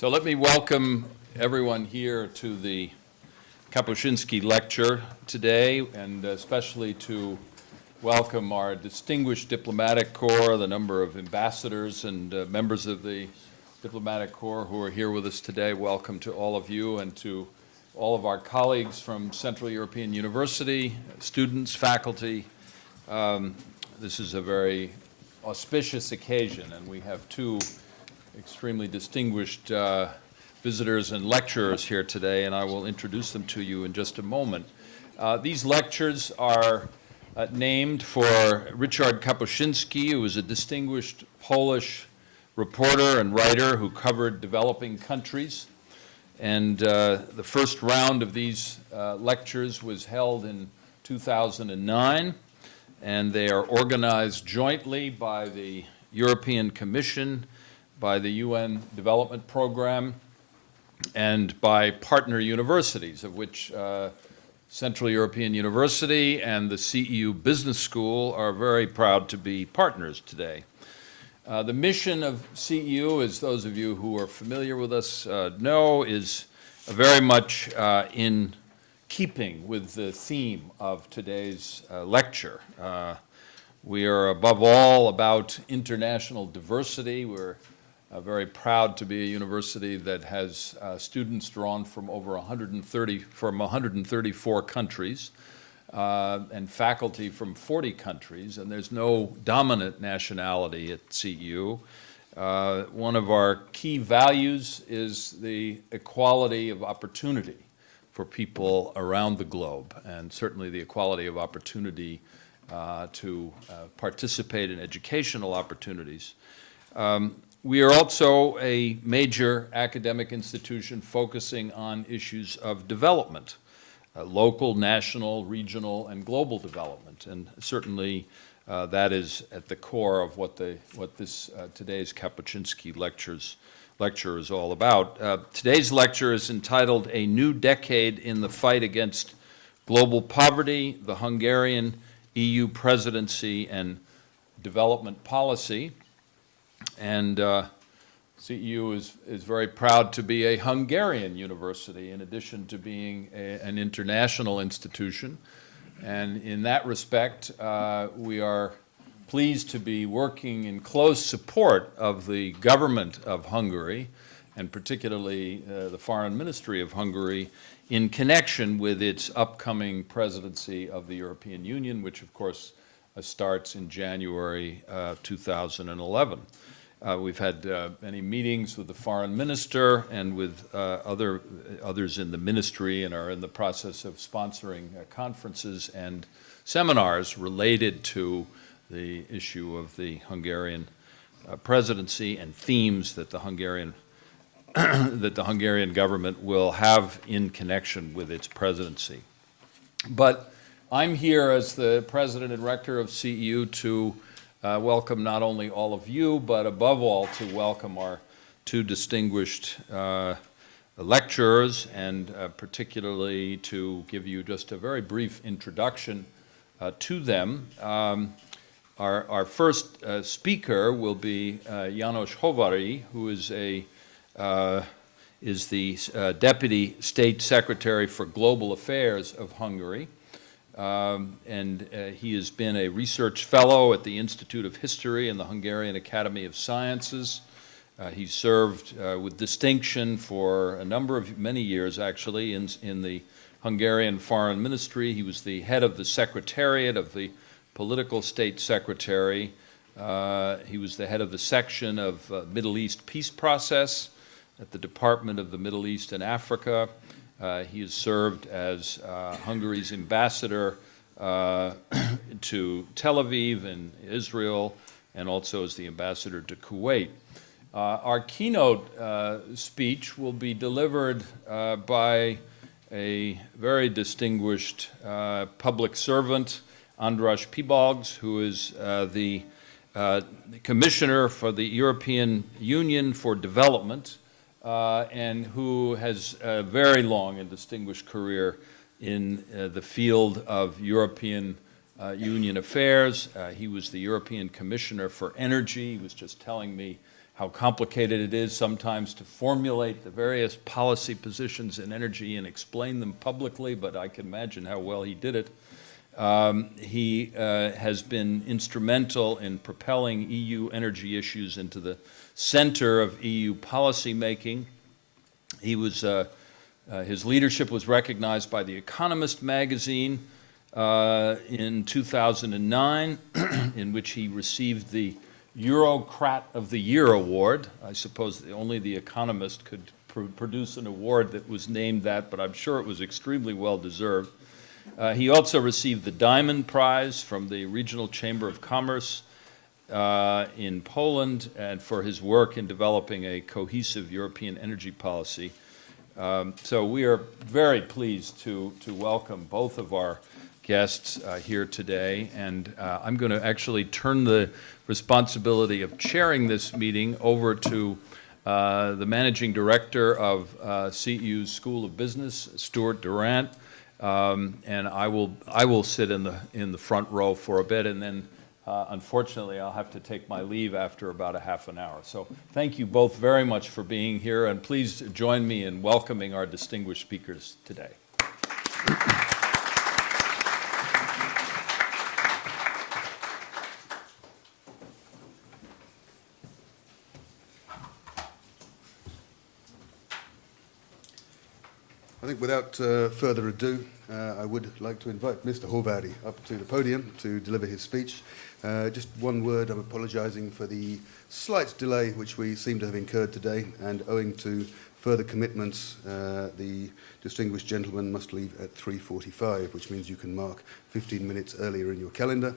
So let me welcome everyone here to the Kapuscinski lecture today, and especially to welcome our distinguished diplomatic corps, the number of ambassadors and members of the diplomatic corps who are here with us today. Welcome to all of you and to all of our colleagues from Central European University, students, faculty. This is a very auspicious occasion, and we have two extremely distinguished visitors and lecturers here today, and I will introduce them to you in just a moment. These lectures are named for Richard Kapuscinski, who was a distinguished Polish reporter and writer who covered developing countries. And the first round of these lectures was held in 2009, and they are organized jointly by the European Commission, by the UN Development Program, and by partner universities, of which Central European University and the CEU Business School are very proud to be partners today. The mission of CEU, as those of you who are familiar with us know, is very much in keeping with the theme of today's lecture. We are above all about international diversity. We're very proud to be a university that has students drawn from over 134 countries and faculty from 40 countries, and there's no dominant nationality at CEU. One of our key values is the equality of opportunity for people around the globe, and certainly the equality of opportunity to participate in educational opportunities. We are also a major academic institution focusing on issues of development, local, national, regional, and global development. And certainly that is at the core of what today's Kapuscinski lecture is all about. Today's lecture is entitled A New Decade in the Fight Against Global Poverty, the Hungarian EU Presidency and Development Policy. And CEU is very proud to be a Hungarian university in addition to being an international institution. And in that respect, we are pleased to be working in close support of the government of Hungary, and particularly the Foreign Ministry of Hungary, in connection with its upcoming presidency of the European Union, which of course starts in January 2011. We've had many meetings with the foreign minister and with others in the ministry, and are in the process of sponsoring conferences and seminars related to the issue of the Hungarian presidency and themes that the Hungarian government will have in connection with its presidency. But I'm here as the president and rector of CEU to welcome not only all of you, but above all to welcome our two distinguished lecturers, and particularly to give you just a very brief introduction to them. Our first speaker will be János Hóvári, who is the Deputy State Secretary for Global Affairs of Hungary. And he has been a research fellow at the Institute of History and the Hungarian Academy of Sciences. He served with distinction for many years actually, in the Hungarian Foreign Ministry. He was the head of the Secretariat of the Political State Secretary. He was the head of the section of Middle East Peace Process at the Department of the Middle East and Africa. He has served as Hungary's ambassador to Tel Aviv and Israel, and also as the ambassador to Kuwait. Our keynote speech will be delivered by a very distinguished public servant, Andris Piebalgs, who is the Commissioner for the European Union for Development, and who has a very long and distinguished career in the field of European Union affairs. He was the European Commissioner for Energy. He was just telling me how complicated it is sometimes to formulate the various policy positions in energy and explain them publicly, but I can imagine how well he did it. He has been instrumental in propelling EU energy issues into the center of EU policy making. He was, his leadership was recognized by The Economist magazine in 2009, in which he received the Eurocrat of the Year award. I suppose only The Economist could produce an award that was named that, but I'm sure it was extremely well deserved. He also received the Diamond Prize from the Regional Chamber of Commerce in Poland, and for his work in developing a cohesive European energy policy. So we are very pleased to welcome both of our guests here today, and I'm going to actually turn the responsibility of chairing this meeting over to the Managing Director of CEU's School of Business, Stuart Durant, and I will sit in the front row for a bit, and then unfortunately I'll have to take my leave after about a half an hour. So thank you both very much for being here, and please join me in welcoming our distinguished speakers today. I think without further ado, I would like to invite Mr. Hóvári up to the podium to deliver his speech. Just one word, I'm apologising for the slight delay which we seem to have incurred today, and owing to further commitments, the distinguished gentleman must leave at 3:45, which means you can mark 15 minutes earlier in your calendar.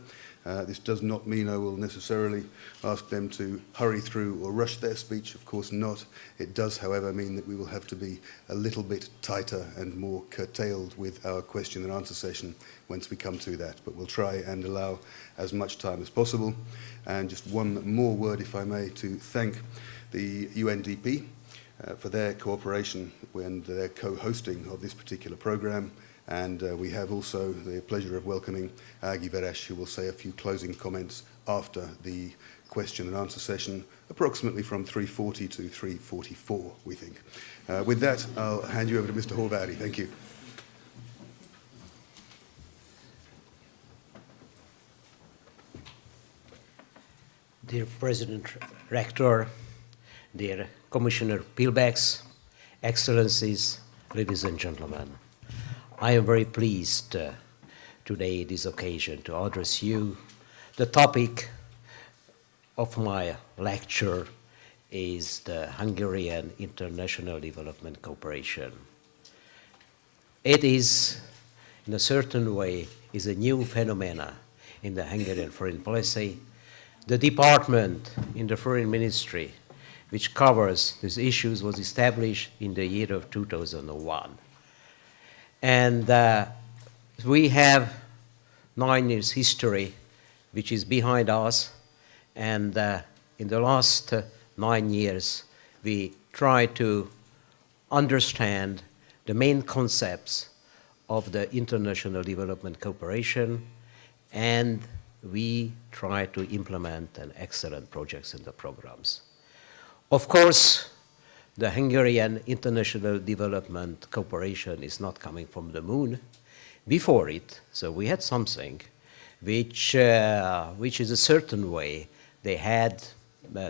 This does not mean I will necessarily ask them to hurry through or rush their speech, of course not. It does, however, mean that we will have to be a little bit tighter and more curtailed with our question and answer session once we come to that, but we'll try and allow as much time as possible. And just one more word, if I may, to thank the UNDP for their cooperation and their co-hosting of this particular programme. And we have also the pleasure of welcoming Ági Veres, who will say a few closing comments after the question and answer session, approximately from 3:40 to 3:44, we think. With that, I'll hand you over to Mr. Hóvári. Thank you. Dear President Rector, dear Commissioner Piebalgs, Excellencies, ladies and gentlemen, I am very pleased today, this occasion, to address you. The topic of my lecture is the Hungarian International Development Cooperation. It is, in a certain way, is a new phenomena in the Hungarian foreign policy. The department in the Foreign Ministry which covers these issues was established in the year of 2001. And we have 9 years history which is behind us, and in the last 9 years we try to understand the main concepts of the international development cooperation, and we try to implement an excellent projects in the programs. Of course, the Hungarian international development cooperation is not coming from the moon. Before it, so we had something which is a certain way. They had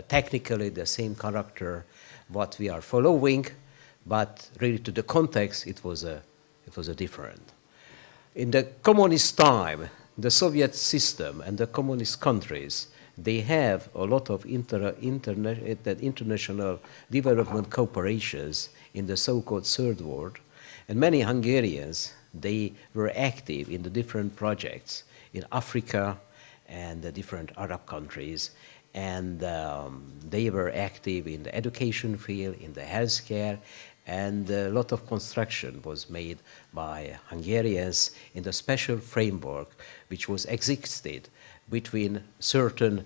technically the same character what we are following, but really to the context it was a different. In the communist time, the Soviet system and the communist countries, they have a lot of international development cooperations in the so-called third world, and many Hungarians, they were active in the different projects in Africa and the different Arab countries, and they were active in the education field, in the healthcare, and a lot of construction was made by Hungarians in the special framework which was existed between certain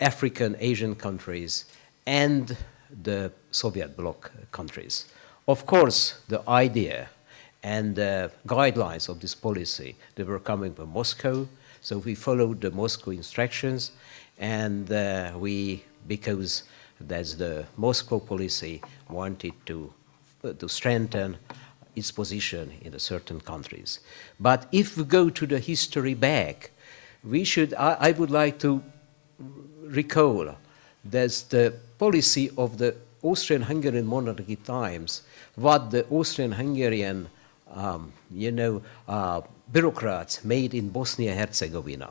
African, Asian countries and the Soviet bloc countries. Of course, the idea and the guidelines of this policy, they were coming from Moscow, so we followed the Moscow instructions, and because that the Moscow policy wanted to strengthen its position in the certain countries. But if we go to the history back, I would like to recall that the policy of the Austrian-Hungarian monarchy times, what the Austrian-Hungarian, bureaucrats made in Bosnia-Herzegovina.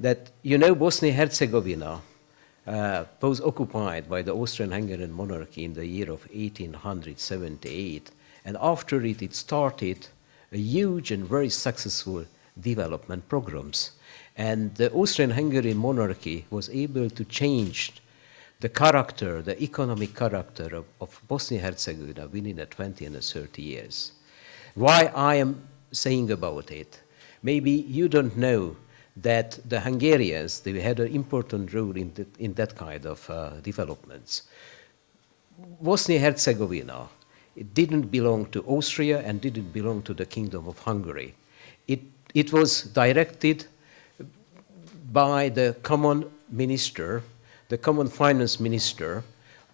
That, Bosnia-Herzegovina was occupied by the Austrian-Hungarian monarchy in the year of 1878, and after it started a huge and very successful development programs. And the Austrian-Hungarian monarchy was able to change the character, the economic character of Bosnia-Herzegovina within the 20 and 30 years. Why I am saying about it? Maybe you don't know that the Hungarians, they had an important role in that kind of developments. Bosnia-Herzegovina, it didn't belong to Austria and didn't belong to the Kingdom of Hungary. It was directed by the common minister, the common finance minister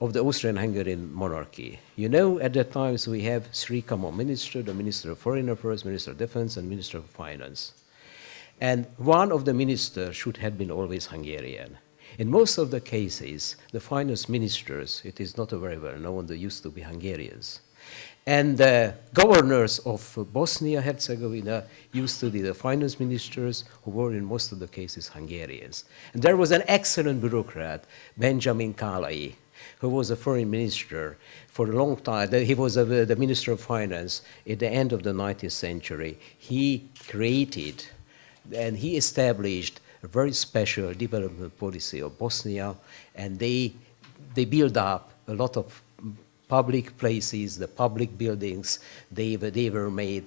of the Austrian-Hungarian monarchy. At that time we have three common ministers, the Minister of Foreign Affairs, Minister of Defense, and Minister of Finance. And one of the ministers should have been always Hungarian. In most of the cases, the finance ministers, it is not very well known, they used to be Hungarians. And the governors of Bosnia-Herzegovina used to be the finance ministers, who were in most of the cases Hungarians. And there was an excellent bureaucrat, Benjamin Kálai, who was a foreign minister for a long time. He was the Minister of Finance at the end of the 19th century. He created and he established a very special development policy of Bosnia, and they built up a lot of public places, the public buildings, they were made.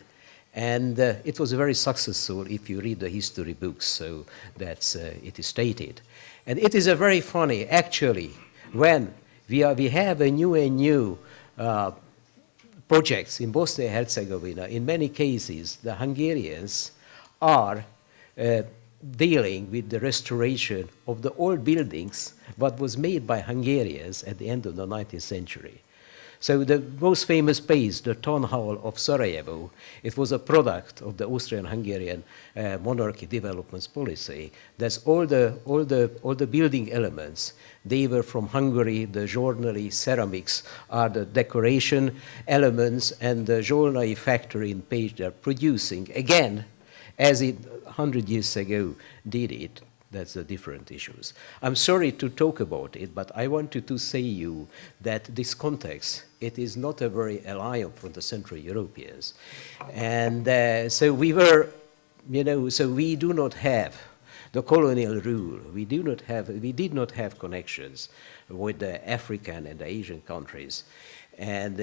And it was very successful if you read the history books, so that's it is stated. And it is a very funny, actually, when we have a new and new projects in Bosnia-Herzegovina, in many cases, the Hungarians are dealing with the restoration of the old buildings, what was made by Hungarians at the end of the 19th century. So the most famous place, the town hall of Sarajevo, it was a product of the Austrian-Hungarian monarchy development policy. That's all the building elements. They were from Hungary. The joinery ceramics are the decoration elements, and the joinery factory in Pécs are producing, again, as it 100 years ago did it. That's the different issues. I'm sorry to talk about it, but I wanted to say you that this context, it is not a very alliance from the Central Europeans. And so we were, so we do not have the colonial rule. We did not have connections with the African and the Asian countries. And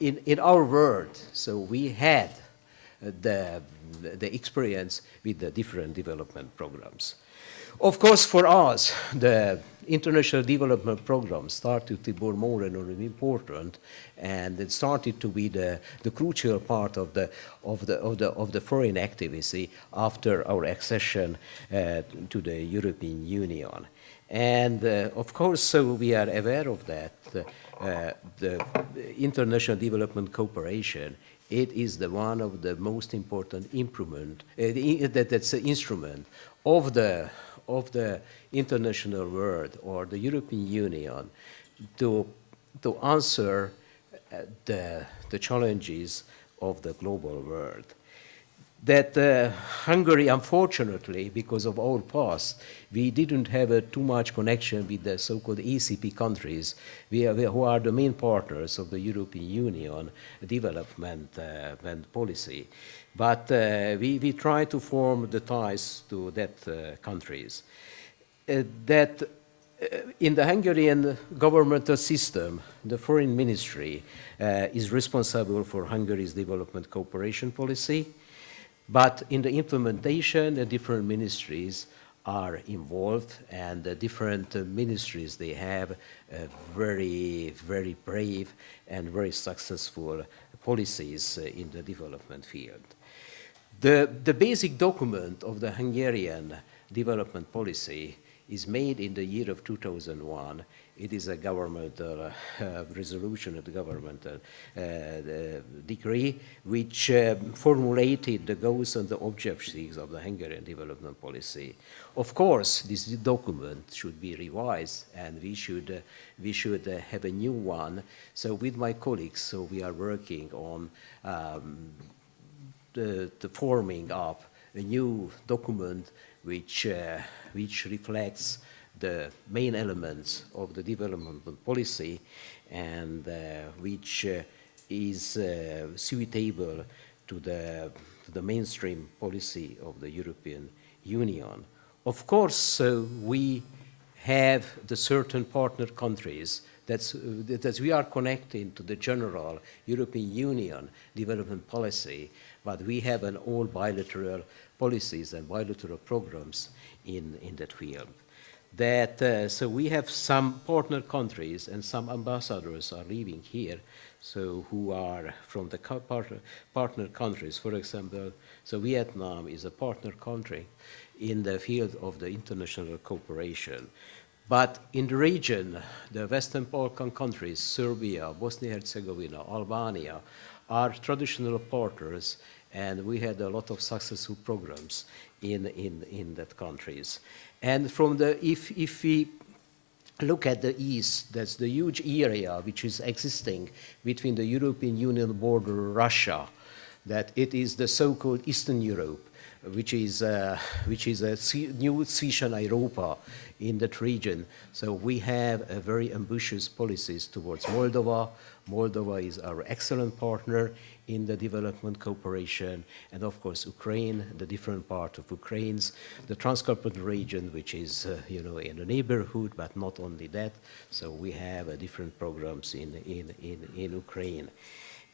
in our world, so we had the experience with the different development programs. Of course, for us, the international development program started to be more and more important, and it started to be the crucial part of the foreign activity after our accession to the European Union. And of course, so we are aware of that. The international development cooperation, it is one of the most important that's the instrument of the international world or the European Union to answer the challenges of the global world. That Hungary, unfortunately, because of our past, we didn't have too much connection with the so-called ACP countries, who are the main partners of the European Union development policy. But we try to form the ties to that countries. That in the Hungarian governmental system, the foreign ministry is responsible for Hungary's development cooperation policy. But in the implementation, the different ministries are involved, and the different ministries, they have very, very brave and very successful policies in the development field. The basic document of the Hungarian development policy is made in the year of 2001. It is a governmental resolution, a governmental decree, which formulated the goals and the objectives of the Hungarian development policy. Of course, this document should be revised, and we should have a new one. So with my colleagues, so we are working on the forming up a new document which reflects the main elements of the development policy, and which is suitable to the mainstream policy of the European Union. Of course, we have the certain partner countries that we are connecting to the general European Union development policy, but we have an all bilateral policies and bilateral programs in that field. So we have some partner countries and some ambassadors are living here, so who are from the partner countries. For example, so Vietnam is a partner country in the field of the international cooperation. But in the region, the Western Balkan countries, Serbia, Bosnia-Herzegovina, Albania, are traditional partners, and we had a lot of successful programs in that countries. And from if we look at the east, that's the huge area which is existing between the European Union border, Russia, that it is the so-called Eastern Europe, which is a new Cisjana Europa in that region. So we have a very ambitious policies towards Moldova. Moldova is our excellent partner in the development cooperation, and of course Ukraine, the different part of Ukraine's, the Transcarpathian region, which is in the neighborhood, but not only that. So we have different programs in Ukraine.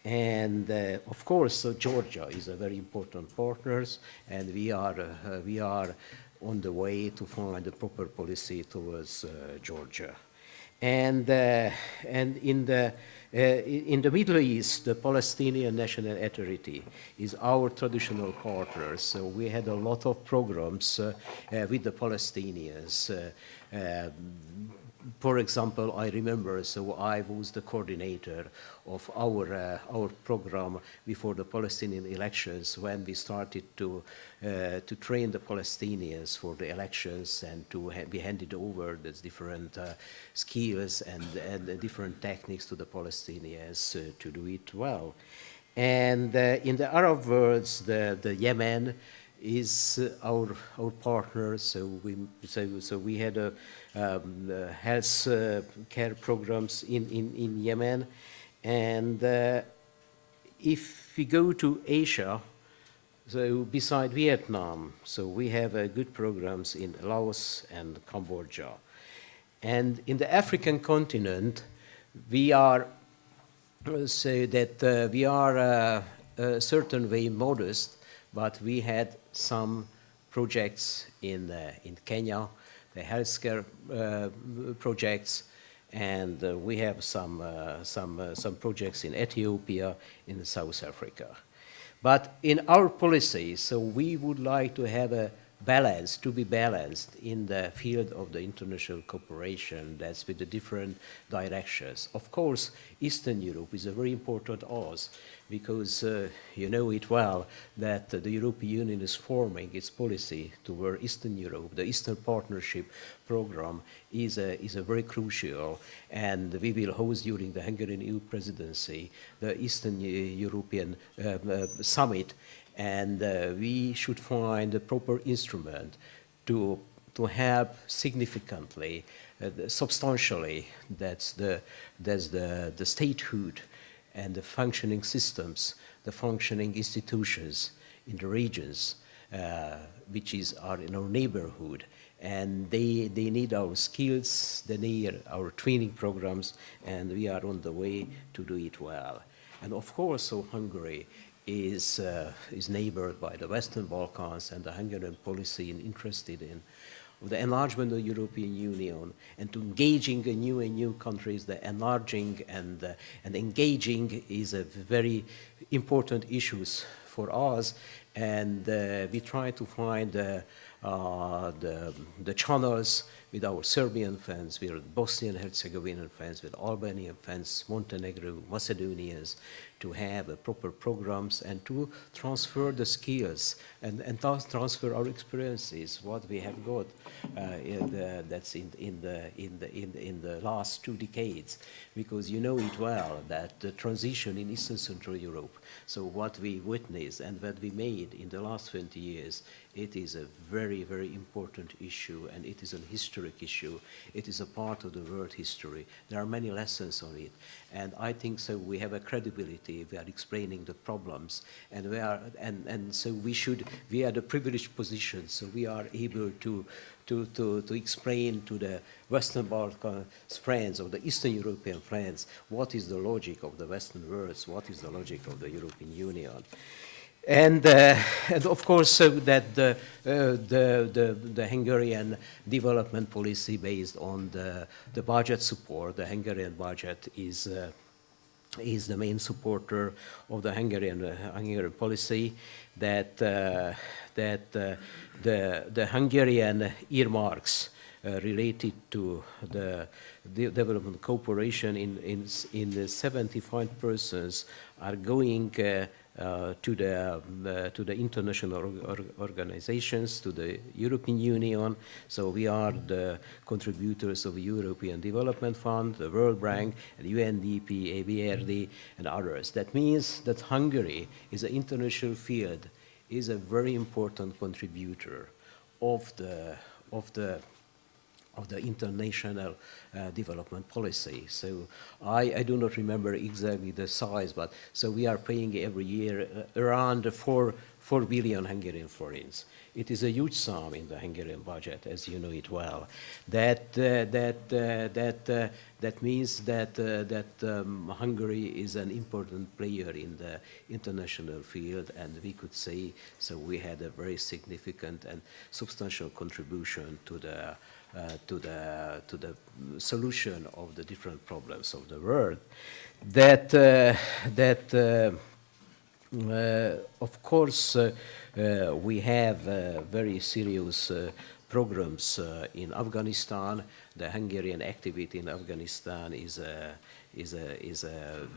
And of course, Georgia is a very important partner, and we are on the way to find a proper policy towards Georgia. And in the Middle East, the Palestinian National Authority is our traditional partner. So we had a lot of programs with the Palestinians. For example, I remember, so I was the coordinator of our program before the Palestinian elections, when we started to train the Palestinians for the elections and to be handed over the different skills and different techniques to the Palestinians to do it well. And in the Arab world, the Yemen is our partner. So we had health care programs in Yemen. And if we go to Asia, so beside Vietnam, so we have good programs in Laos and Cambodia. And in the African continent, we are, say that we are a certain way modest, but we had some projects in Kenya, the healthcare projects, and we have some projects in Ethiopia, in South Africa. But in our policy, so we would like to have a balance, to be balanced in the field of the international cooperation, that's with the different directions. Of course, Eastern Europe is a very important us, because you know it well that the European Union is forming its policy toward Eastern Europe. The Eastern Partnership Program is a very crucial, and we will host during the Hungarian EU presidency the Eastern European Summit, and we should find a proper instrument to help significantly, substantially, that's the statehood and the functioning systems, the functioning institutions in the regions, which are in our neighborhood. And they need our skills, they need our training programs, and we are on the way to do it well. And of course, so Hungary is neighbored by the Western Balkans, and the Hungarian policy is interested in the enlargement of the European Union, and to engaging in new countries. The enlarging and engaging is a very important issues for us, and we try to find the channels with our Serbian friends, with Bosnian Herzegovinian friends, with Albanian friends, Montenegro, Macedonians, to have proper programs and to transfer the skills and transfer our experiences, what we have got that's in the last 2 decades, because you know it well that the transition in Eastern Central Europe, so what we witnessed and what we made in the last 20 years, it is a very, very important issue, and it is a historic issue. It is a part of the world history. There are many lessons on it, and I think so we have a credibility. We are explaining the problems, and so we are the privileged position, so we are able to explain to the Western Balkan friends or the Eastern European friends what is the logic of the Western world, what is the logic of the European Union. And of course, so that the Hungarian development policy based on the budget support, the Hungarian budget is the main supporter of the Hungarian policy, that the Hungarian earmarks related to the development cooperation in the 75% are going to the international organizations, to the European Union. So we are the contributors of the European Development Fund, the World Bank, and UNDP, ABRD, and others. That means that Hungary is an international field, is a very important contributor of the international development policy. So I do not remember exactly the size, but so we are paying every year around 4 billion Hungarian forints. It is a huge sum in the Hungarian budget, as you know it well. That means that Hungary is an important player in the international field, and we could say so we had a very significant and substantial contribution to the solution of the different problems of the world. Of course, we have very serious programs in Afghanistan. The Hungarian activity in Afghanistan is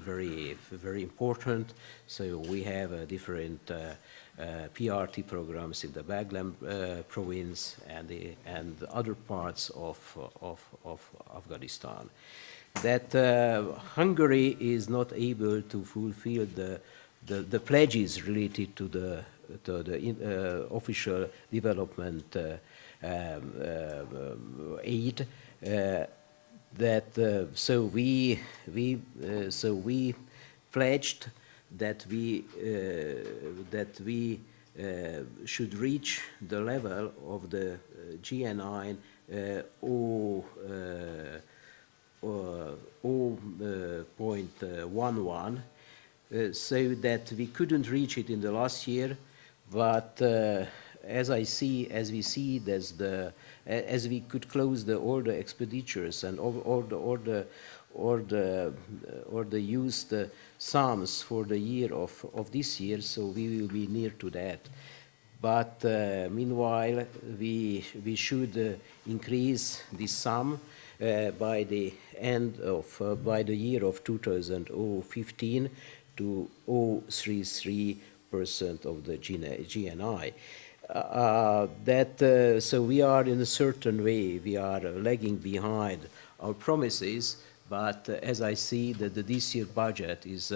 very, very important. So we have different PRT programs in the Baghlan province and other parts of Afghanistan. That Hungary is not able to fulfill the pledges related to the official development aid. So we pledged that we should reach the level of the GNI 0.11, so that we couldn't reach it in the last year, but as we see, as we could close all the expenditures and all the used sums for the year of this year, so we will be near to that. But meanwhile, we should increase this sum by the year of 2015 to 0.33% of the GNI. So we are in a certain way, we are lagging behind our promises, but as I see that this year budget is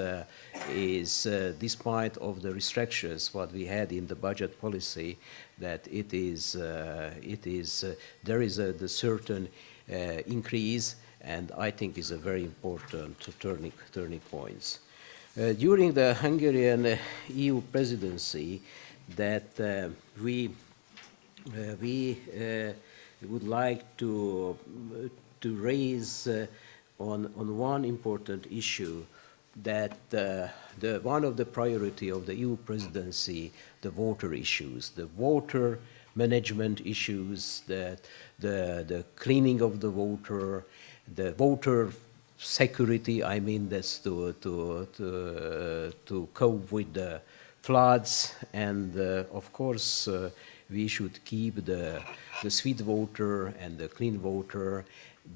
despite of the restrictions what we had in the budget policy, that there is a certain increase, and I think is a very important turning points. During the Hungarian EU presidency, that we would like to raise on one important issue, that one of the priority of the EU presidency, the water issues, the water management issues, the cleaning of the water security. I mean, that's to cope with the floods, and of course we should keep the sweet water and the clean water,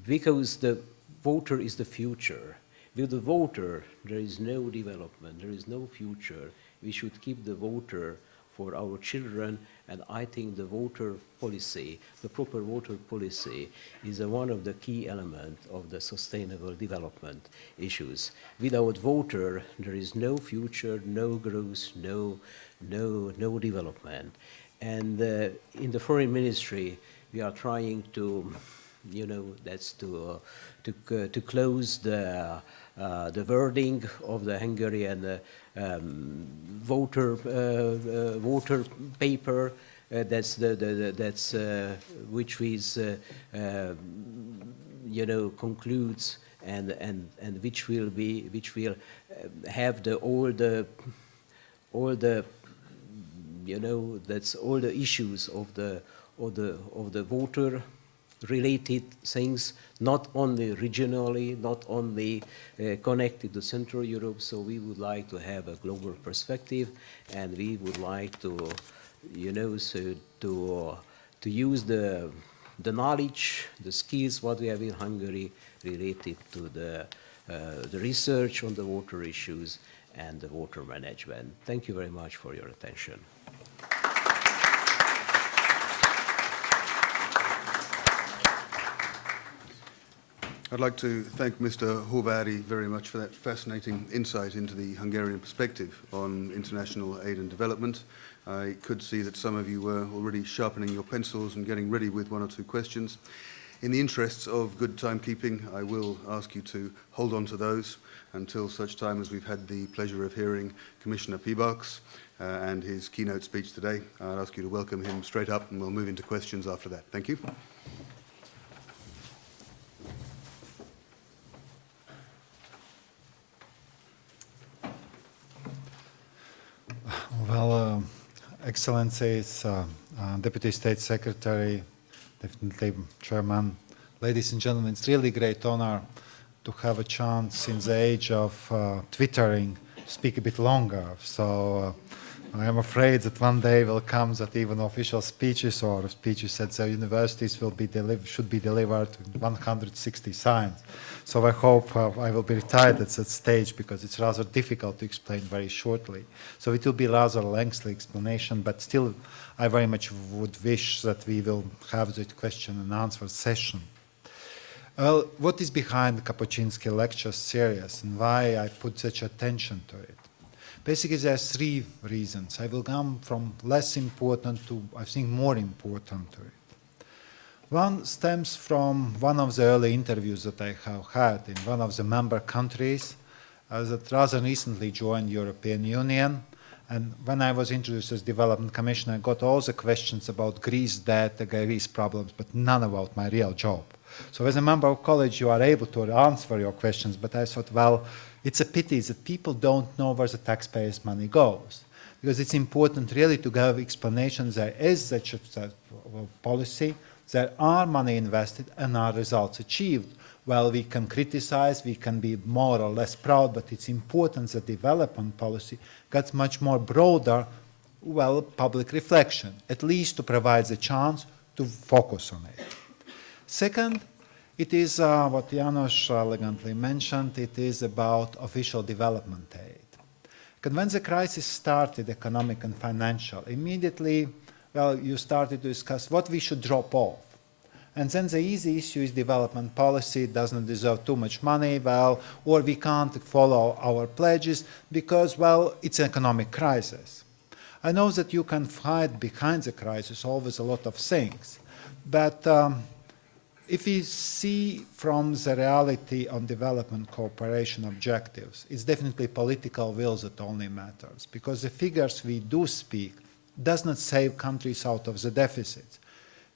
because the water is the future. With the water, there is no development, there is no future. We should keep the water for our children, and I think the water policy, the proper water policy, is one of the key elements of the sustainable development issues. Without water, there is no future, no growth, no development. And in the foreign ministry, we are trying to, to close the wording of the Hungarian water paper. That's which is concludes and which will have all the that's all the issues of the water related things, not only regionally, not only connected to Central Europe. So we would like to have a global perspective, and we would like to, to use the knowledge, the skills what we have in Hungary related to the research on the water issues and the water management. Thank you very much for your attention. I'd like to thank Mr. Hóvári very much for that fascinating insight into the Hungarian perspective on international aid and development. I could see that some of you were already sharpening your pencils and getting ready with one or two questions. In the interests of good timekeeping, I will ask you to hold on to those until such time as we've had the pleasure of hearing Commissioner Piebalgs and his keynote speech today. I'll ask you to welcome him straight up, and we'll move into questions after that. Thank you. Well, Excellencies, Deputy State Secretary, definitely Chairman, ladies and gentlemen, it's really great honor to have a chance in the age of Twittering to speak a bit longer. So I am afraid that one day will come that even official speeches or speeches at the universities will be should be delivered in 160 signs. So I hope I will be retired at that stage, because it's rather difficult to explain very shortly. So it will be rather lengthy explanation, but still I very much would wish that we will have the question and answer session. Well, what is behind the Kapuscinski lecture series and why I put such attention to it? Basically, there are three reasons. I will come from less important to, I think, more important to it. One stems from one of the early interviews that I have had in one of the member countries that rather recently joined the European Union. And when I was introduced as Development Commissioner, I got all the questions about Greece debt, Greece problems, but none about my real job. So as a member of college, you are able to answer your questions, but I thought, well, it's a pity that people don't know where the taxpayers' money goes. Because it's important really to give explanations. There is such a policy, there are money invested, and are results achieved. Well, we can criticize, we can be more or less proud, but it's important that development policy gets much more broader, well, public reflection, at least to provide the chance to focus on it. Second, it is what János elegantly mentioned, it is about official development aid. Because when the crisis started, economic and financial, immediately, well, you started to discuss what we should drop off. And then the easy issue is development policy, it doesn't deserve too much money, well, or we can't follow our pledges because, well, it's an economic crisis. I know that you can hide behind the crisis always a lot of things, but if we see from the reality on development cooperation objectives, it's definitely political will that only matters, because the figures we do speak does not save countries out of the deficits.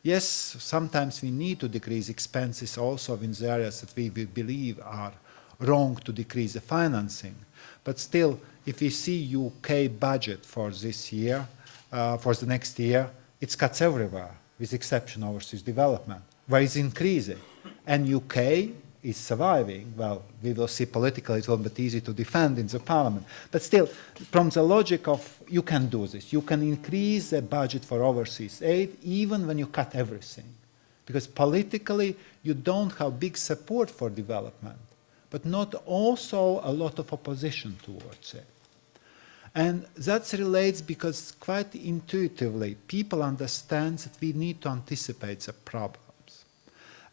Yes, sometimes we need to decrease expenses also in the areas that we believe are wrong to decrease the financing. But still, if we see UK budget for this year, for the next year, it's cuts everywhere, with exception of overseas development, where it's increasing. And UK is surviving, well, we will see politically it will be easy to defend in the parliament. But still, from the logic of you can do this, you can increase the budget for overseas aid even when you cut everything. Because politically, you don't have big support for development, but not also a lot of opposition towards it. And that relates because quite intuitively, people understand that we need to anticipate the problems.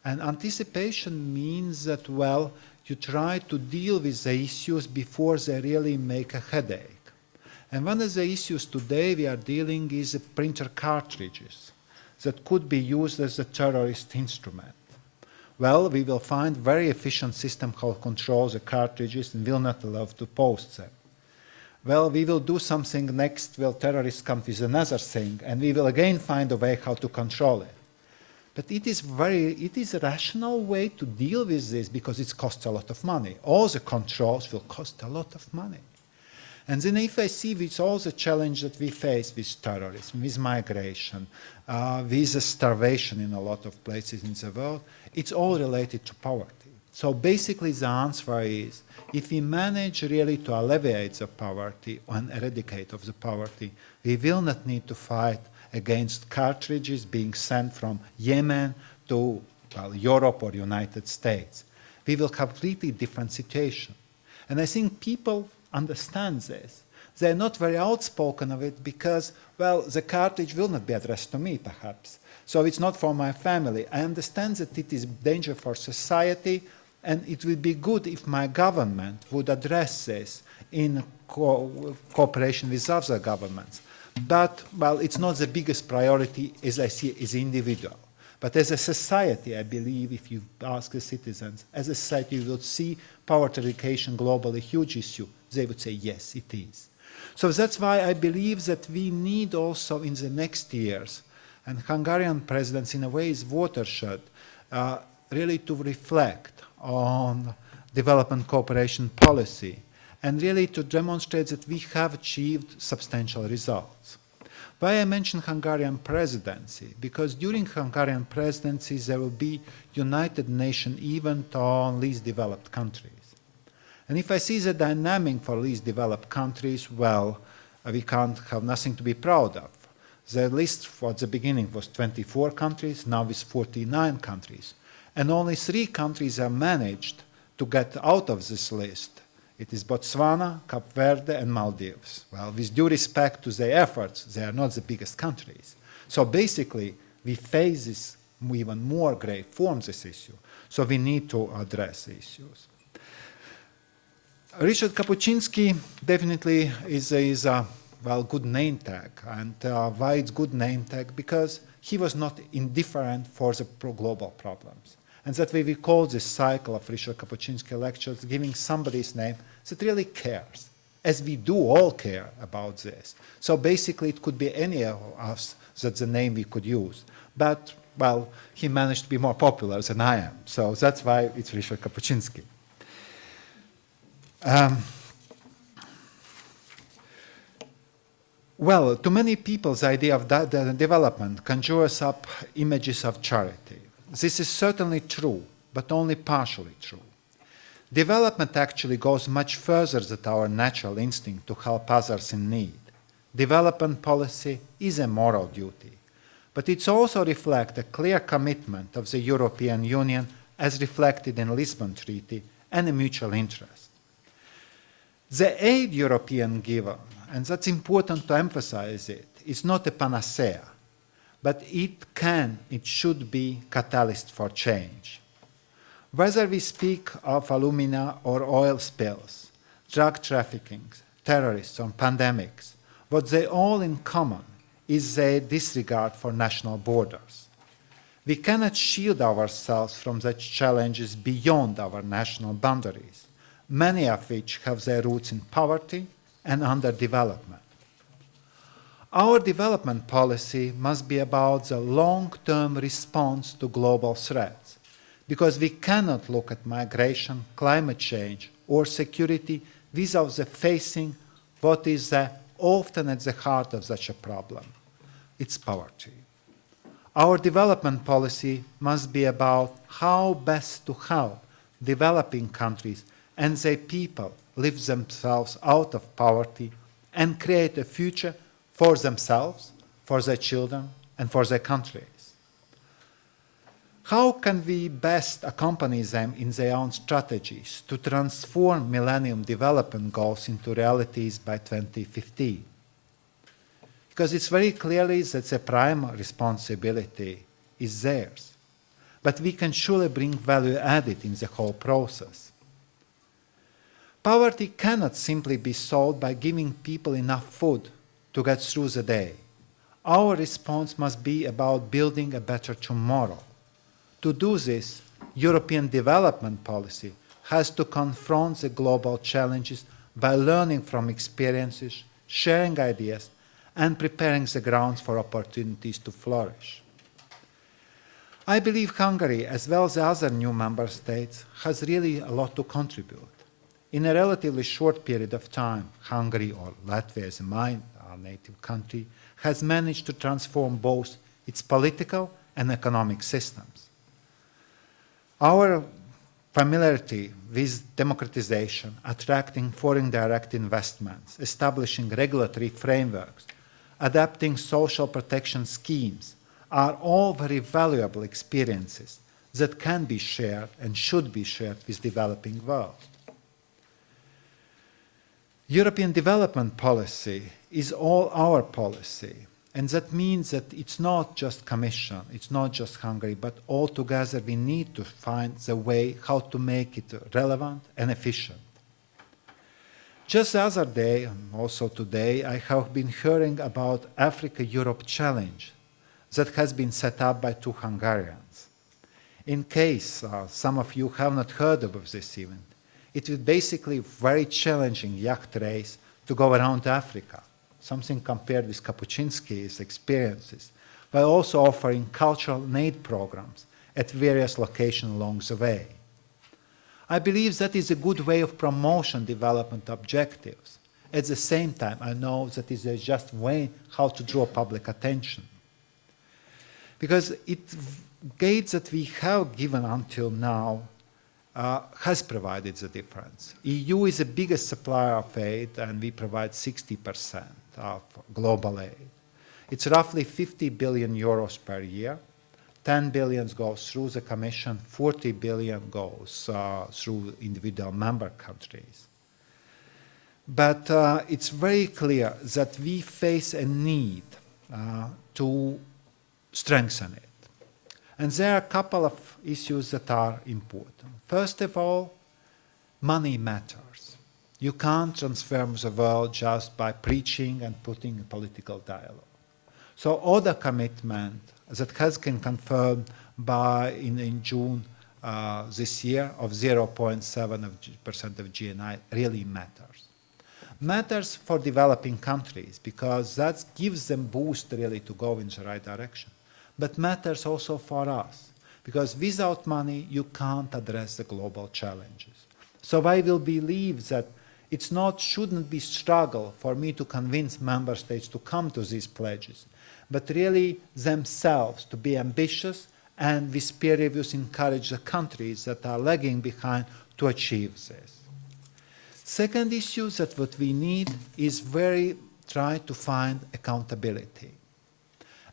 And anticipation means that, well, you try to deal with the issues before they really make a headache. And one of the issues today we are dealing is printer cartridges that could be used as a terrorist instrument. Well, we will find very efficient system how to control the cartridges and will not allow to post them. Well, we will do something next, will terrorists come with another thing, and we will again find a way how to control it. But it is a rational way to deal with this because it costs a lot of money. All the controls will cost a lot of money. And then if I see with all the challenge that we face with terrorism, with migration, with the starvation in a lot of places in the world, it's all related to poverty. So basically the answer is, if we manage really to alleviate the poverty and eradicate of the poverty, we will not need to fight against cartridges being sent from Yemen to, well, Europe or United States. We will have a completely different situation. And I think people understand this. They're not very outspoken of it because, well, the cartridge will not be addressed to me, perhaps. So it's not for my family. I understand that it is danger for society, and it would be good if my government would address this in cooperation with other governments. But, well, it's not the biggest priority, as I see, as individual. But as a society, I believe, if you ask the citizens, as a society, you will see poverty eradication globally a huge issue. They would say, yes, it is. So that's why I believe that we need also in the next years, and Hungarian presidency in a way is watershed, really to reflect on development cooperation policy and really to demonstrate that we have achieved substantial results. Why I mention Hungarian presidency? Because during Hungarian presidency there will be United Nations event on least developed countries. And if I see the dynamic for least developed countries, well, we can't have nothing to be proud of. The list for the beginning was 24 countries, now it's 49 countries. And only 3 countries have managed to get out of this list. It is Botswana, Cape Verde, and Maldives. Well, with due respect to their efforts, they are not the biggest countries. So basically, we face this even more grave forms, this issue. So we need to address the issues. Richard Kapuscinski definitely is a well, good name tag. And why it's good name tag? Because he was not indifferent for the global problems. And that way we call this cycle of Richard Kapuscinski lectures giving somebody's name that really cares, as we do all care about this. So basically it could be any of us that's the name we could use. But, well, he managed to be more popular than I am. So that's why it's Richard Kapuscinski. Well, to many people, the idea of development conjures up images of charity. This is certainly true, but only partially true. Development actually goes much further than our natural instinct to help others in need. Development policy is a moral duty, but it also reflects a clear commitment of the European Union as reflected in the Lisbon Treaty and a mutual interest. The aid European given, and that's important to emphasize it, is not a panacea, but it should be catalyst for change. Whether we speak of alumina or oil spills, drug trafficking, terrorists, or pandemics, what they all in common is their disregard for national borders. We cannot shield ourselves from such challenges beyond our national boundaries, many of which have their roots in poverty and underdevelopment. Our development policy must be about the long-term response to global threats, because we cannot look at migration, climate change, or security without facing what is often at the heart of such a problem. It's poverty. Our development policy must be about how best to help developing countries and their people lift themselves out of poverty and create a future for themselves, for their children, and for their countries. How can we best accompany them in their own strategies to transform Millennium Development Goals into realities by 2050? Because it's very clearly that the prime responsibility is theirs. But we can surely bring value added in the whole process. Poverty cannot simply be solved by giving people enough food to get through the day. Our response must be about building a better tomorrow. To do this, European development policy has to confront the global challenges by learning from experiences, sharing ideas, and preparing the grounds for opportunities to flourish. I believe Hungary, as well as other new member states, has really a lot to contribute. In a relatively short period of time, Hungary, or Latvia as mine, our native country, has managed to transform both its political and economic systems. Our familiarity with democratization, attracting foreign direct investments, establishing regulatory frameworks, adapting social protection schemes are all very valuable experiences that can be shared and should be shared with the developing world. European development policy is all our policy, and that means that it's not just Commission, it's not just Hungary, but all together we need to find the way how to make it relevant and efficient. Just the other day, and also today, I have been hearing about Africa-Europe Challenge that has been set up by 2 Hungarians. In case some of you have not heard of this event, it is basically a very challenging yacht race to go around Africa, something compared with Kapuscinski's experiences, while also offering cultural aid programs at various locations along the way. I believe that is a good way of promoting development objectives. At the same time, I know that is a just way how to draw public attention. Because it gates that we have given until now has provided the difference. EU is the biggest supplier of aid, and we provide 60% of global aid. It's roughly 50 billion euros per year. 10 billion goes through the Commission, 40 billion goes through individual member countries. But it's very clear that we face a need to strengthen it. And there are a couple of issues that are important. First of all, money matters. You can't transform the world just by preaching and putting a political dialogue. So all the commitment that has been confirmed in June this year of 0.7% of GNI really matters. Matters for developing countries because that gives them boost really to go in the right direction. But matters also for us because without money you can't address the global challenges. So I will believe that shouldn't be struggle for me to convince member states to come to these pledges, but really themselves to be ambitious and with peer reviews encourage the countries that are lagging behind to achieve this. Second issue that what we need is try to find accountability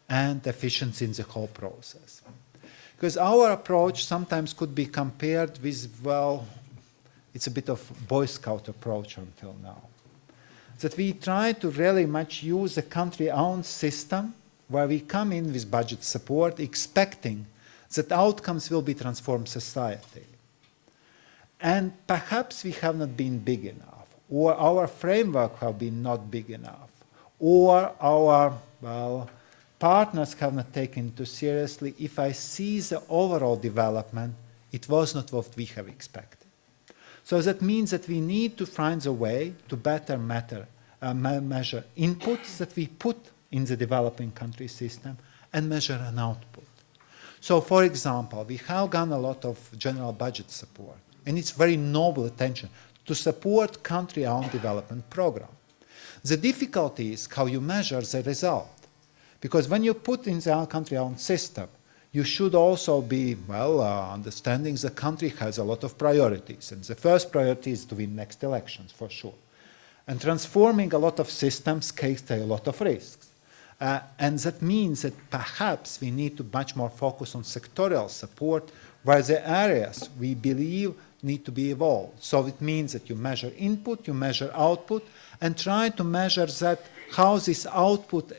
and efficiency in the whole process. Because our approach sometimes could be compared with, well, it's a bit of Boy Scout approach until now. That we try to really much use a country-owned system where we come in with budget support expecting that outcomes will be transformed society. And perhaps we have not been big enough, or our framework have been not big enough, or our, partners have not taken it too seriously. If I see the overall development, it was not what we have expected. So that means that we need to find a way to better measure inputs that we put in the developing country system and measure an output. So for example, we have done a lot of general budget support, and it's very noble attention to support country-owned development program. The difficulty is how you measure the result. Because when you put in the country-owned system, you should also be, well, understanding the country has a lot of priorities. And the first priority is to win next elections, for sure. And transforming a lot of systems takes a lot of risks. And that means that perhaps we need to much more focus on sectorial support, where the areas we believe need to be evolved. So it means that you measure input, you measure output, and try to measure that how this output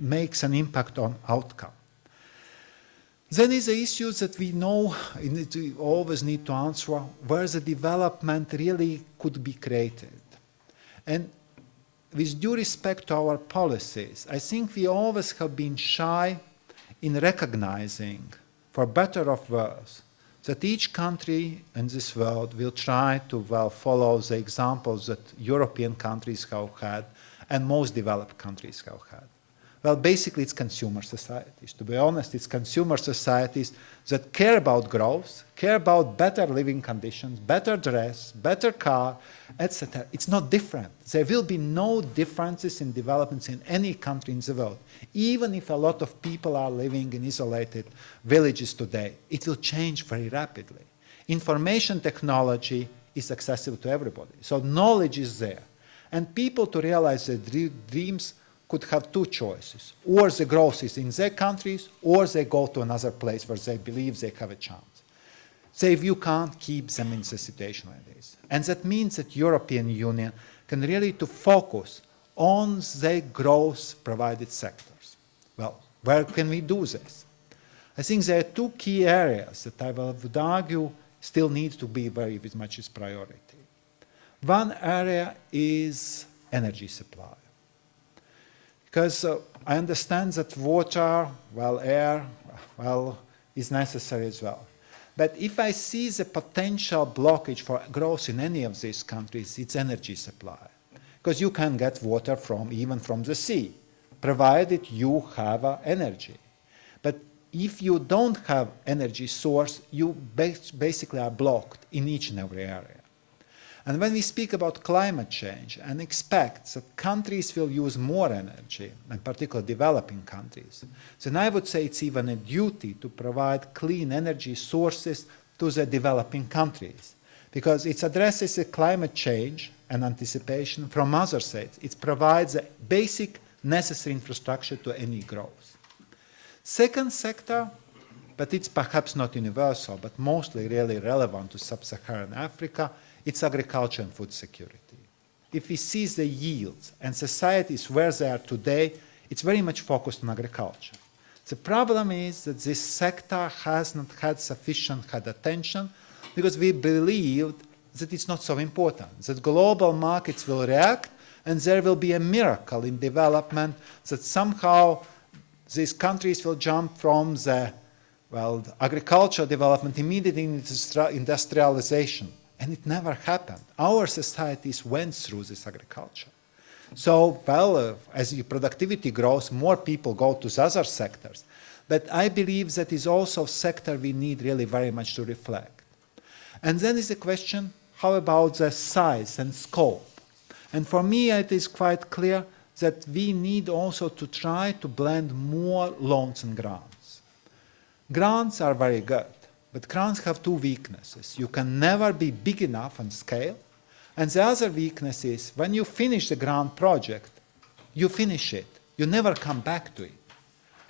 makes an impact on outcome. Then is the issues that we know we always need to answer, where the development really could be created. And with due respect to our policies, I think we always have been shy in recognizing, for better or worse, that each country in this world will try to follow the examples that European countries have had and most developed countries have had. Well, basically it's consumer societies. To be honest, it's consumer societies that care about growth, care about better living conditions, better dress, better car, etc. It's not different. There will be no differences in developments in any country in the world. Even if a lot of people are living in isolated villages today, it will change very rapidly. Information technology is accessible to everybody. So knowledge is there. And people to realize their dreams could have two choices. Or the growth is in their countries, or they go to another place where they believe they have a chance. So if you can't keep them in the situation like this. And that means that European Union can really to focus on the growth provided sectors. Well, where can we do this? I think there are two key areas that I would argue still need to be very much as priority. One area is energy supply. Because I understand that water, well, air, well, is necessary as well. But if I see the potential blockage for growth in any of these countries, it's energy supply. Because you can get water even from the sea, provided you have energy. But if you don't have energy source, you basically are blocked in each and every area. And when we speak about climate change and expect that countries will use more energy, in particular developing countries, then I would say it's even a duty to provide clean energy sources to the developing countries. Because it addresses the climate change and anticipation from other sides. It provides a basic necessary infrastructure to any growth. Second sector, but it's perhaps not universal, but mostly really relevant to sub-Saharan Africa, it's agriculture and food security. If we see the yields and societies where they are today, it's very much focused on agriculture. The problem is that this sector has not had sufficient attention because we believed that it's not so important, that global markets will react and there will be a miracle in development, that somehow these countries will jump from the agricultural development immediately into industrialization. And it never happened. Our societies went through this agriculture. So, as your productivity grows, more people go to the other sectors. But I believe that is also a sector we need really very much to reflect. And then is the question, how about the size and scope? And for me, it is quite clear that we need also to try to blend more loans and grants. Grants are very good. But grants have two weaknesses. You can never be big enough on scale. And the other weakness is when you finish the grant project, you finish it. You never come back to it.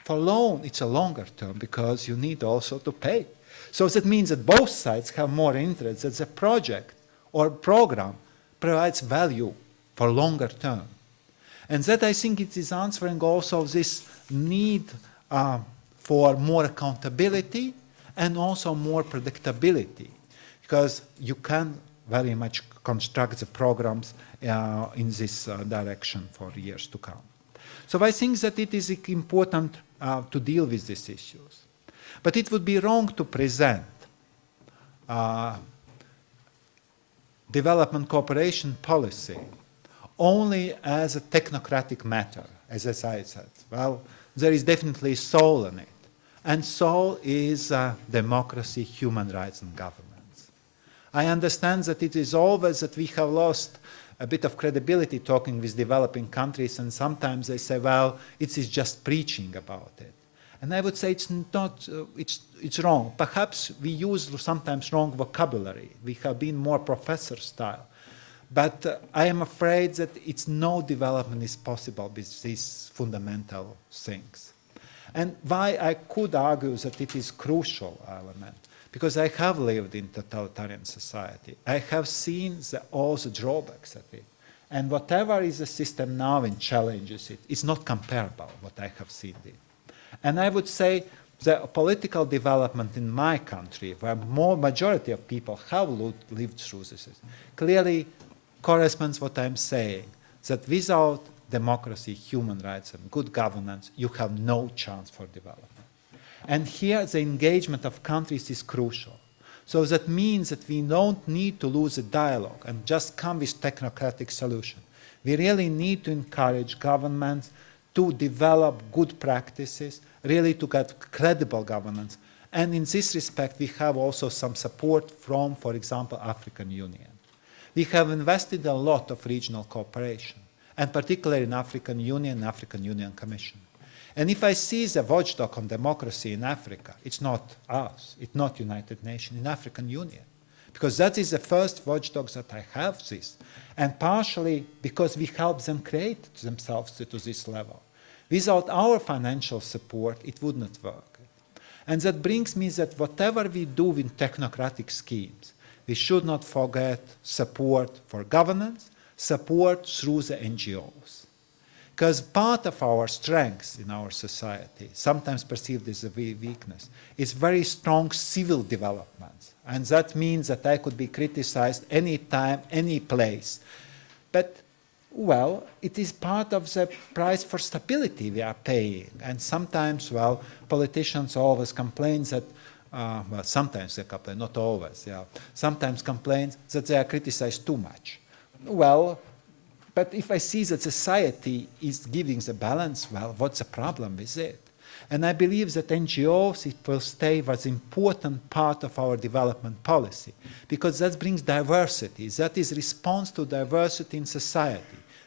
For loan, it's a longer term because you need also to pay. So that means that both sides have more interest that the project or program provides value for longer term. And that I think it is answering also this need for more accountability and also more predictability, because you can very much construct the programs in this direction for years to come. So I think that it is important to deal with these issues. But it would be wrong to present development cooperation policy only as a technocratic matter, as I said. Well, there is definitely soul in it. And so is democracy, human rights, and governance. I understand that it is always that we have lost a bit of credibility talking with developing countries, and sometimes they say, well, it is just preaching about it. And I would say it's not, it's wrong. Perhaps we use sometimes wrong vocabulary. We have been more professor style. But I am afraid that no development is possible with these fundamental things. And why I could argue that it is crucial element, because I have lived in totalitarian society. I have seen all the drawbacks of it. And whatever is the system now and challenges it, it's not comparable what I have seen it. And I would say the political development in my country, where majority of people have lived through this, clearly corresponds what I'm saying, that without democracy, human rights, and good governance, you have no chance for development. And here the engagement of countries is crucial. So that means that we don't need to lose a dialogue and just come with technocratic solution. We really need to encourage governments to develop good practices, really to get credible governance. And in this respect, we have also some support from, for example, African Union. We have invested a lot of regional cooperation, and particularly in African Union and African Union Commission. And if I see the watchdog on democracy in Africa, it's not us, it's not United Nations, in African Union. Because that is the first watchdog that I have this. And partially because we help them create themselves to this level. Without our financial support, it would not work. And that brings me that whatever we do in technocratic schemes, we should not forget support for governance, support through the NGOs. Because part of our strength in our society, sometimes perceived as a weakness, is very strong civil developments. And that means that I could be criticized anytime, any place. But, well, it is part of the price for stability we are paying. And sometimes, well, politicians always complain that, well, sometimes they complain, not always, yeah. Sometimes complain that they are criticized too much. Well, but if I see that society is giving the balance, well, what's the problem with it? And I believe that NGOs, it will stay as an important part of our development policy, because that brings diversity. That is response to diversity in society.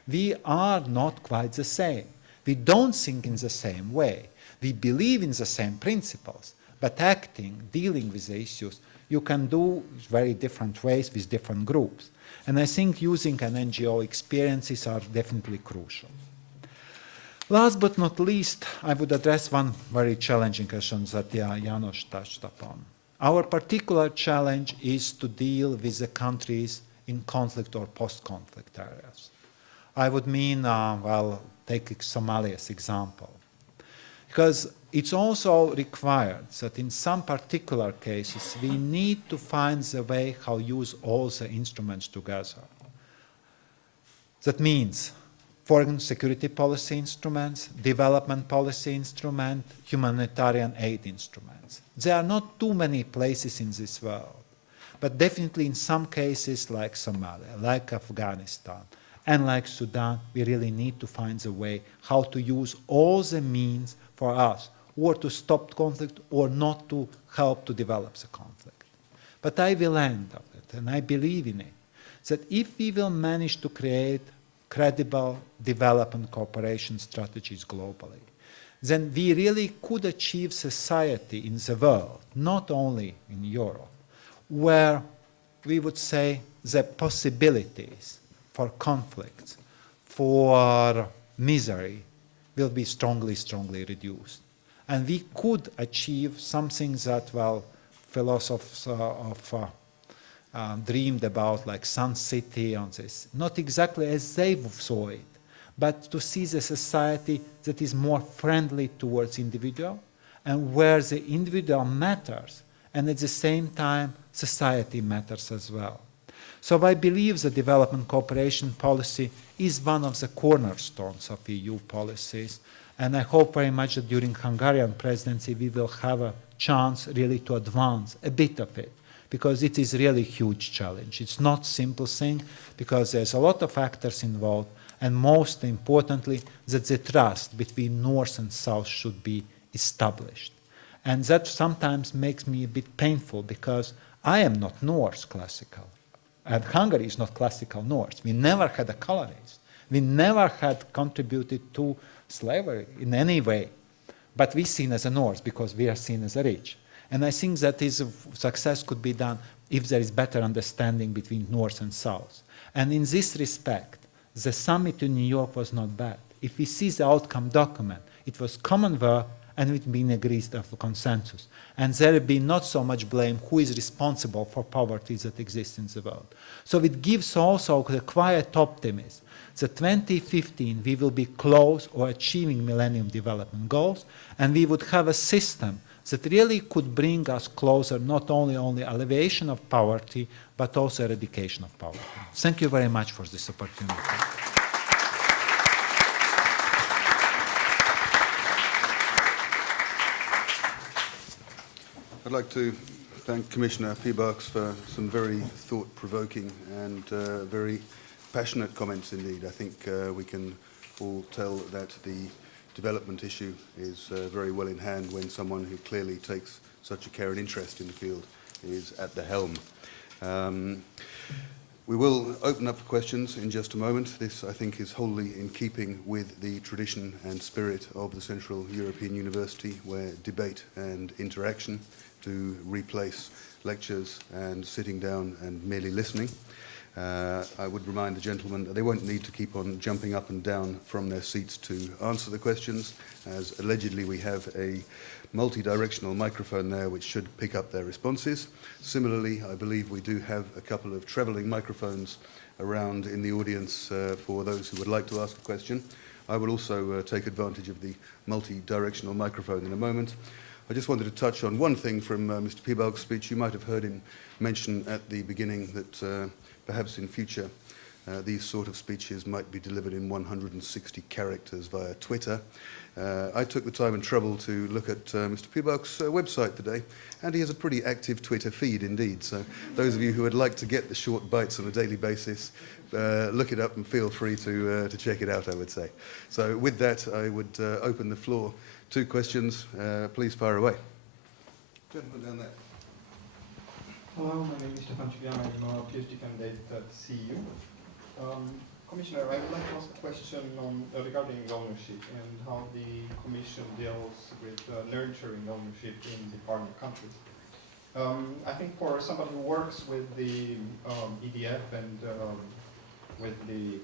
We are not quite the same. We don't think in the same way. We believe in the same principles, but acting, dealing with the issues, you can do very different ways with different groups. And I think using an NGO experiences are definitely crucial. Last but not least, I would address one very challenging question that János touched upon. Our particular challenge is to deal with the countries in conflict or post-conflict areas. I would mean, well, take Somalia as example. Because it's also required that in some particular cases, we need to find the way how use all the instruments together. That means foreign security policy instruments, development policy instrument, humanitarian aid instruments. There are not too many places in this world, but definitely in some cases like Somalia, like Afghanistan, and like Sudan, we really need to find a way how to use all the means for us, or to stop conflict, or not to help to develop the conflict. But I will end on it, and I believe in it, that if we will manage to create credible development cooperation strategies globally, then we really could achieve society in the world, not only in Europe, where we would say the possibilities for conflicts, for misery, will be strongly, strongly reduced. And we could achieve something that, well, philosophers dreamed about, like Sun City on this. Not exactly as they saw it, but to see the society that is more friendly towards individual, and where the individual matters, and at the same time, society matters as well. So I believe the development cooperation policy is one of the cornerstones of EU policies, and I hope very much that during Hungarian presidency we will have a chance really to advance a bit of it, because it is really a huge challenge. It's not a simple thing, because there's a lot of factors involved, and most importantly, that the trust between North and South should be established. And that sometimes makes me a bit painful, because I am not North classical. And Hungary is not classical North. We never had a colonies. We never had contributed to slavery in any way. but we're seen as a North because we are seen as a rich. And I think that success could be done if there is better understanding between North and South. And in this respect, the summit in New York was not bad. If we see the outcome document, it was common work and it been agreed of a consensus. And there will be not so much blame who is responsible for poverty that exists in the world. So it gives also the quiet optimism that 2015 we will be close or achieving Millennium Development Goals, and we would have a system that really could bring us closer not only alleviation of poverty, but also eradication of poverty. Thank you very much for this opportunity. I'd like to thank Commissioner Piebalgs for some very thought-provoking and very passionate comments indeed. I think we can all tell that the development issue is very well in hand when someone who clearly takes such a care and interest in the field is at the helm. We will open up for questions in just a moment. This, I think, is wholly in keeping with the tradition and spirit of the Central European University, where debate and interaction do replace lectures and sitting down and merely listening. I would remind the gentlemen that they won't need to keep on jumping up and down from their seats to answer the questions, as allegedly we have a multi-directional microphone there which should pick up their responses. Similarly, I believe we do have a couple of travelling microphones around in the audience for those who would like to ask a question. I will also take advantage of the multi-directional microphone in a moment. I just wanted to touch on one thing from Mr. Piebalgs' speech. You might have heard him mention at the beginning that perhaps in future these sort of speeches might be delivered in 160 characters via Twitter. I took the time and trouble to look at Mr. Piebalgs' website today, and he has a pretty active Twitter feed indeed. So those of you who would like to get the short bites on a daily basis, look it up and feel free to check it out, I would say. So with that, I would open the floor to questions. Please fire away. Gentleman down there. Hello, my name is Stefan Civiano. I'm a PhD candidate at CEU. Commissioner, I would like to ask a question regarding ownership and how the Commission deals with nurturing ownership in the partner countries. I think for somebody who works with the EDF and with the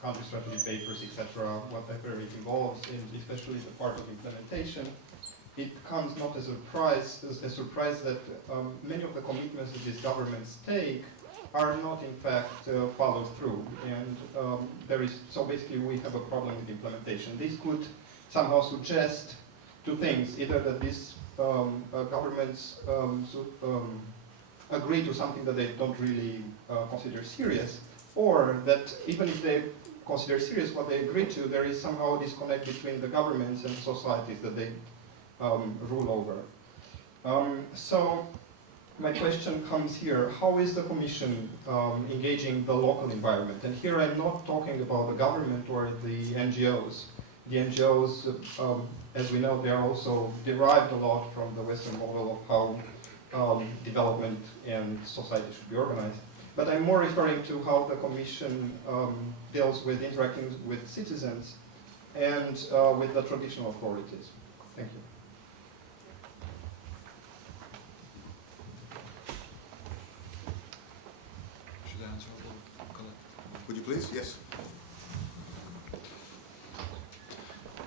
country strategy papers, etc., whatever it involves, and especially the part of implementation, it comes not as a surprise that many of the commitments that these governments take are not in fact followed through, and so basically we have a problem with implementation. This could somehow suggest two things: either that these governments agree to something that they don't really consider serious, or that even if they consider serious what they agree to, there is somehow a disconnect between the governments and societies that they rule over. So my question comes here: how is the Commission engaging the local environment? And here I'm not talking about the government or the NGOs. The NGOs, as we know, they are also derived a lot from the Western model of how development and society should be organized. But I'm more referring to how the Commission deals with interacting with citizens and with the traditional authorities. Thank you. Would you please? Yes.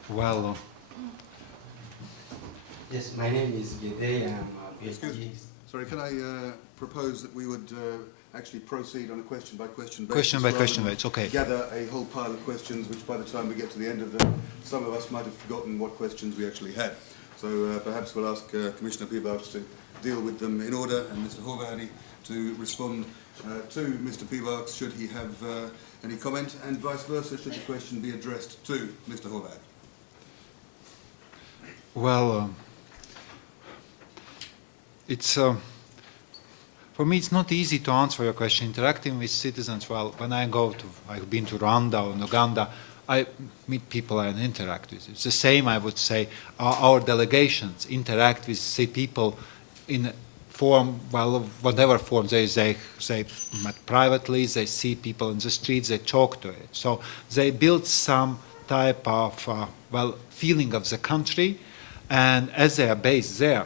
Well, yes, my name is Gede. I'm a Excuse me. PhD. Sorry, can I propose that we would actually proceed on a question-by-question basis? question by rather question, than it's okay. Gather a whole pile of questions, which by the time we get to the end of them, some of us might have forgotten what questions we actually had. So perhaps we'll ask Commissioner Piebalgs to deal with them in order, and Mr. Hóvári to respond to Mr. Piebalgs should he have any comment, and vice versa should the question be addressed to Mr. Hóvári. Well, it's for me it's not easy to answer your question. Interacting with citizens, well, when I've been to Rwanda or Uganda, I meet people and interact with. It's the same, I would say, our delegations interact with, say, people in form, well, whatever form. They met privately, they see people in the streets, they talk to it. So they build some type of, feeling of the country. And as they are based there,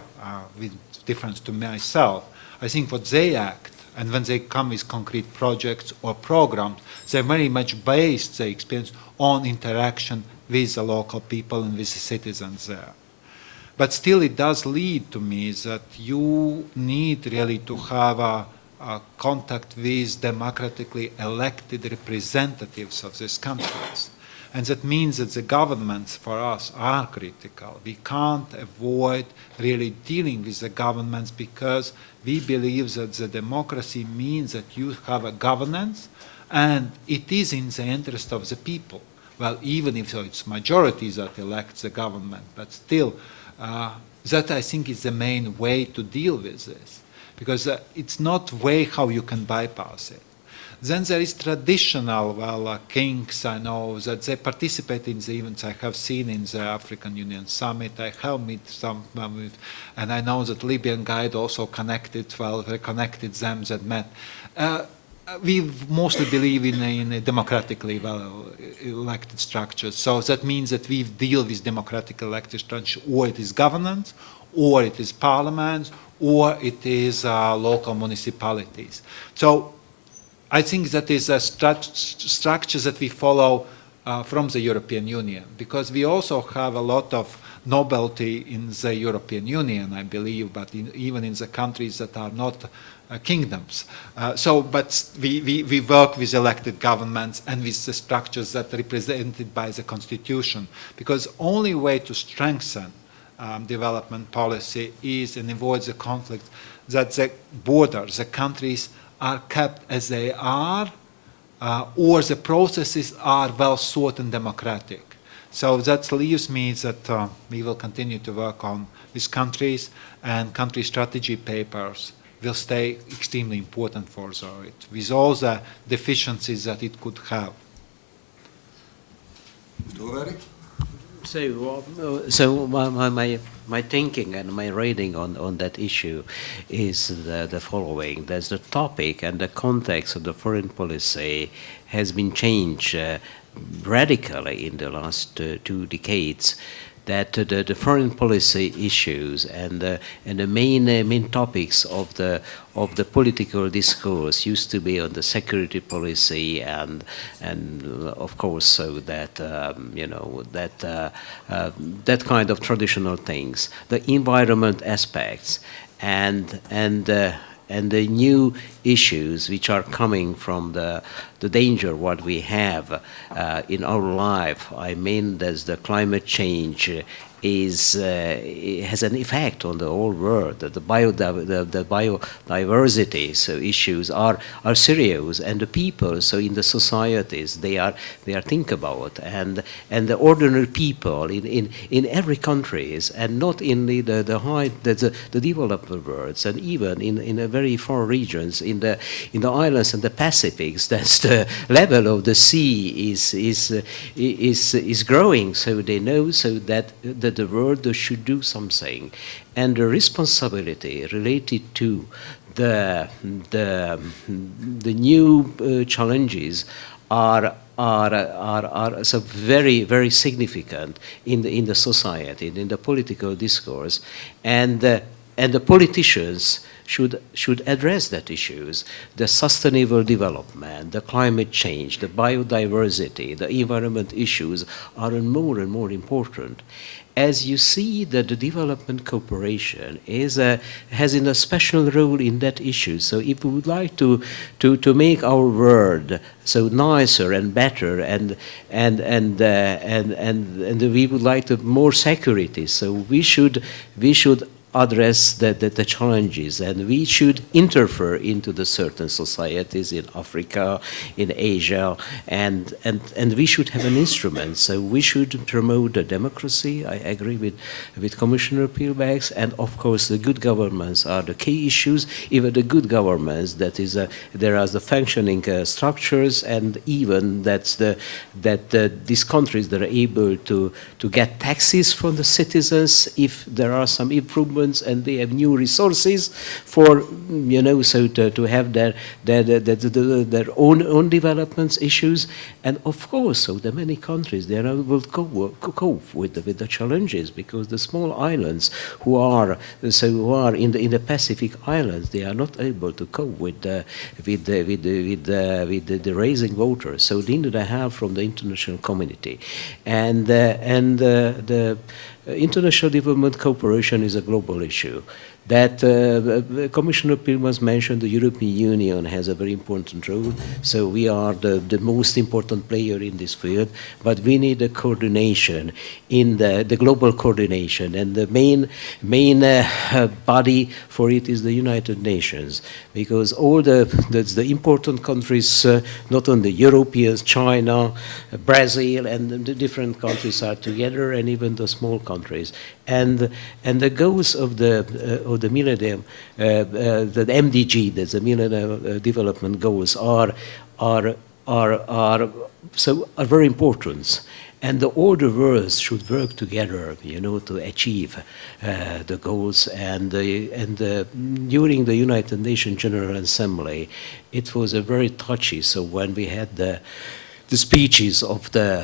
with difference to myself, I think what they act, and when they come with concrete projects or programs, they're very much based their experience on interaction with the local people and with the citizens there. But still it does lead to me that you need really to have a contact with democratically elected representatives of these countries. And that means that the governments for us are critical. We can't avoid really dealing with the governments because we believe that the democracy means that you have a governance and it is in the interest of the people. Well, even if it's majorities that elect the government, but still, that I think is the main way to deal with this, because it's not way how you can bypass it. Then there is traditional, kings, I know, that they participate in the events I have seen in the African Union Summit. I have met some, and I know that Libyan guide also connected, reconnected them that met. We mostly believe in a democratically elected structures. So that means that we deal with democratically elected structures, or it is governance, or it is parliaments, or it is local municipalities. So I think that is a structure that we follow from the European Union, because we also have a lot of nobility in the European Union, I believe, but even in the countries that are not kingdoms. But we work with elected governments and with the structures that are represented by the constitution, because only way to strengthen development policy is and avoid the conflict that the borders, the countries are kept as they are, or the processes are well thought and democratic. So that leaves me that we will continue to work on these countries, and country strategy papers will stay extremely important for it, with all the deficiencies that it could have. So my thinking and my reading on that issue is the following. There's the topic and the context of the foreign policy has been changed radically in the last 2 decades. That the foreign policy issues and the main topics of the political discourse used to be on the security policy and of course so that that kind of traditional things, the environment aspects and the new issues which are coming from the danger what we have in our life. I mean, there's the climate change has an effect on the whole world. The biodiversity so issues are serious, and the people so in the societies they are think about, and the ordinary people in every countries, and not in the developed worlds, and even in the very far regions in the islands and the Pacifics. That's the level of the sea is growing. So they know so that the world should do something, and the responsibility related to the new challenges are so very significant in the society, in the political discourse, and the politicians should address that issues. The sustainable development, the climate change, the biodiversity, the environment issues are more and more important. As you see that the development cooperation has a special role in that issue. So if we would like to make our world so nicer and better, and we would like to more security, so we should address the challenges, and we should interfere into the certain societies in Africa, in Asia, and we should have an instrument. So we should promote the democracy. I agree with Commissioner Piebalgs, and of course the good governments are the key issues. Even the good governments, that is, there are the functioning structures, and even that these countries that are able to get taxes from the citizens if there are some improvements developments, and they have new resources for, so to have their own developments issues. And of course, so the many countries, they are able to cope with the challenges, because the small islands who are in the Pacific Islands, they are not able to cope with the raising water. So they need help from the international community, and the international development cooperation is a global issue. That Commissioner Piebalgs mentioned, the European Union has a very important role. So we are the most important player in this field, but we need a coordination in the global coordination, and the main body for it is the United Nations, because all the important countries, not only Europeans, China, Brazil, and the different countries are together, and even the small countries. And the goals of the millennium, the MDG, that's the Millennium Development Goals, are very important. And all the world should work together, to achieve the goals. And during the United Nations General Assembly, it was a very touchy. So when we had the speeches of the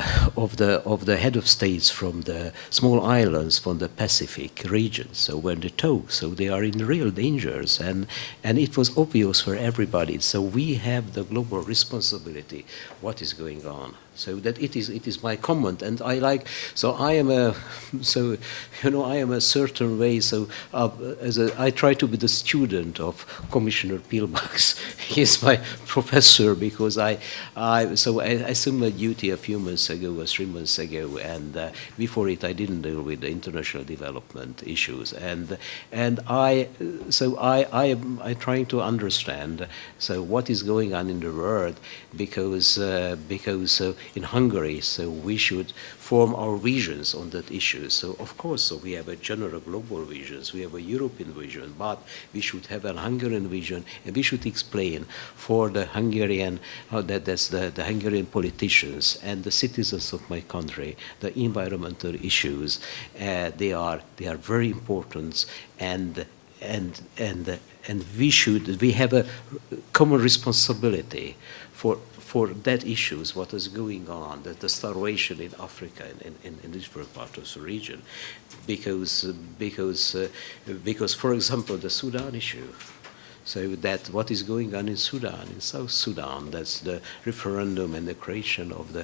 head of states from the small islands from the Pacific region. So when they talk, so they are in real dangers, and it was obvious for everybody. So we have the global responsibility. What is going on? So that it is my comment, and I like. So I am a certain way. So I try to be the student of Commissioner Piebalgs. He's my professor, because I assumed my duty a few months ago, or 3 months ago, and before it I didn't deal with the international development issues, and I trying to understand what is going on in the world, because in Hungary, so we should form our visions on that issue. So of course, so we have a general global visions, we have a European vision, but we should have a Hungarian vision, and we should explain for the Hungarian, that's the Hungarian politicians and the citizens of my country, the environmental issues. They are very important, and we have a common responsibility for that issues, what is going on, the starvation in Africa and in different parts of the region, because for example, the Sudan issue. So that what is going on in Sudan, in South Sudan, that's the referendum and the creation of the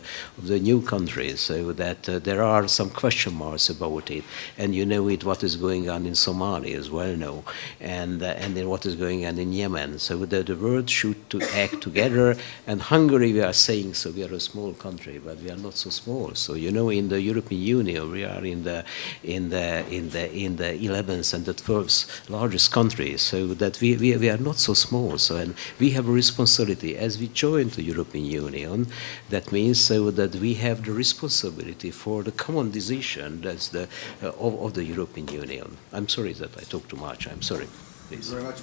new countries. So that there are some question marks about it, and what is going on in Somalia as well now, and then what is going on in Yemen. So the world should to act together. And Hungary, we are saying, so we are a small country, but we are not so small. So in the European Union, we are in the 11th and the 12th largest countries. So that we are not so small, and we have a responsibility as we join the European Union. That means so that we have the responsibility for the common decision that's of the European Union. I'm sorry that I talk too much. I'm sorry. Please. Thank you very much.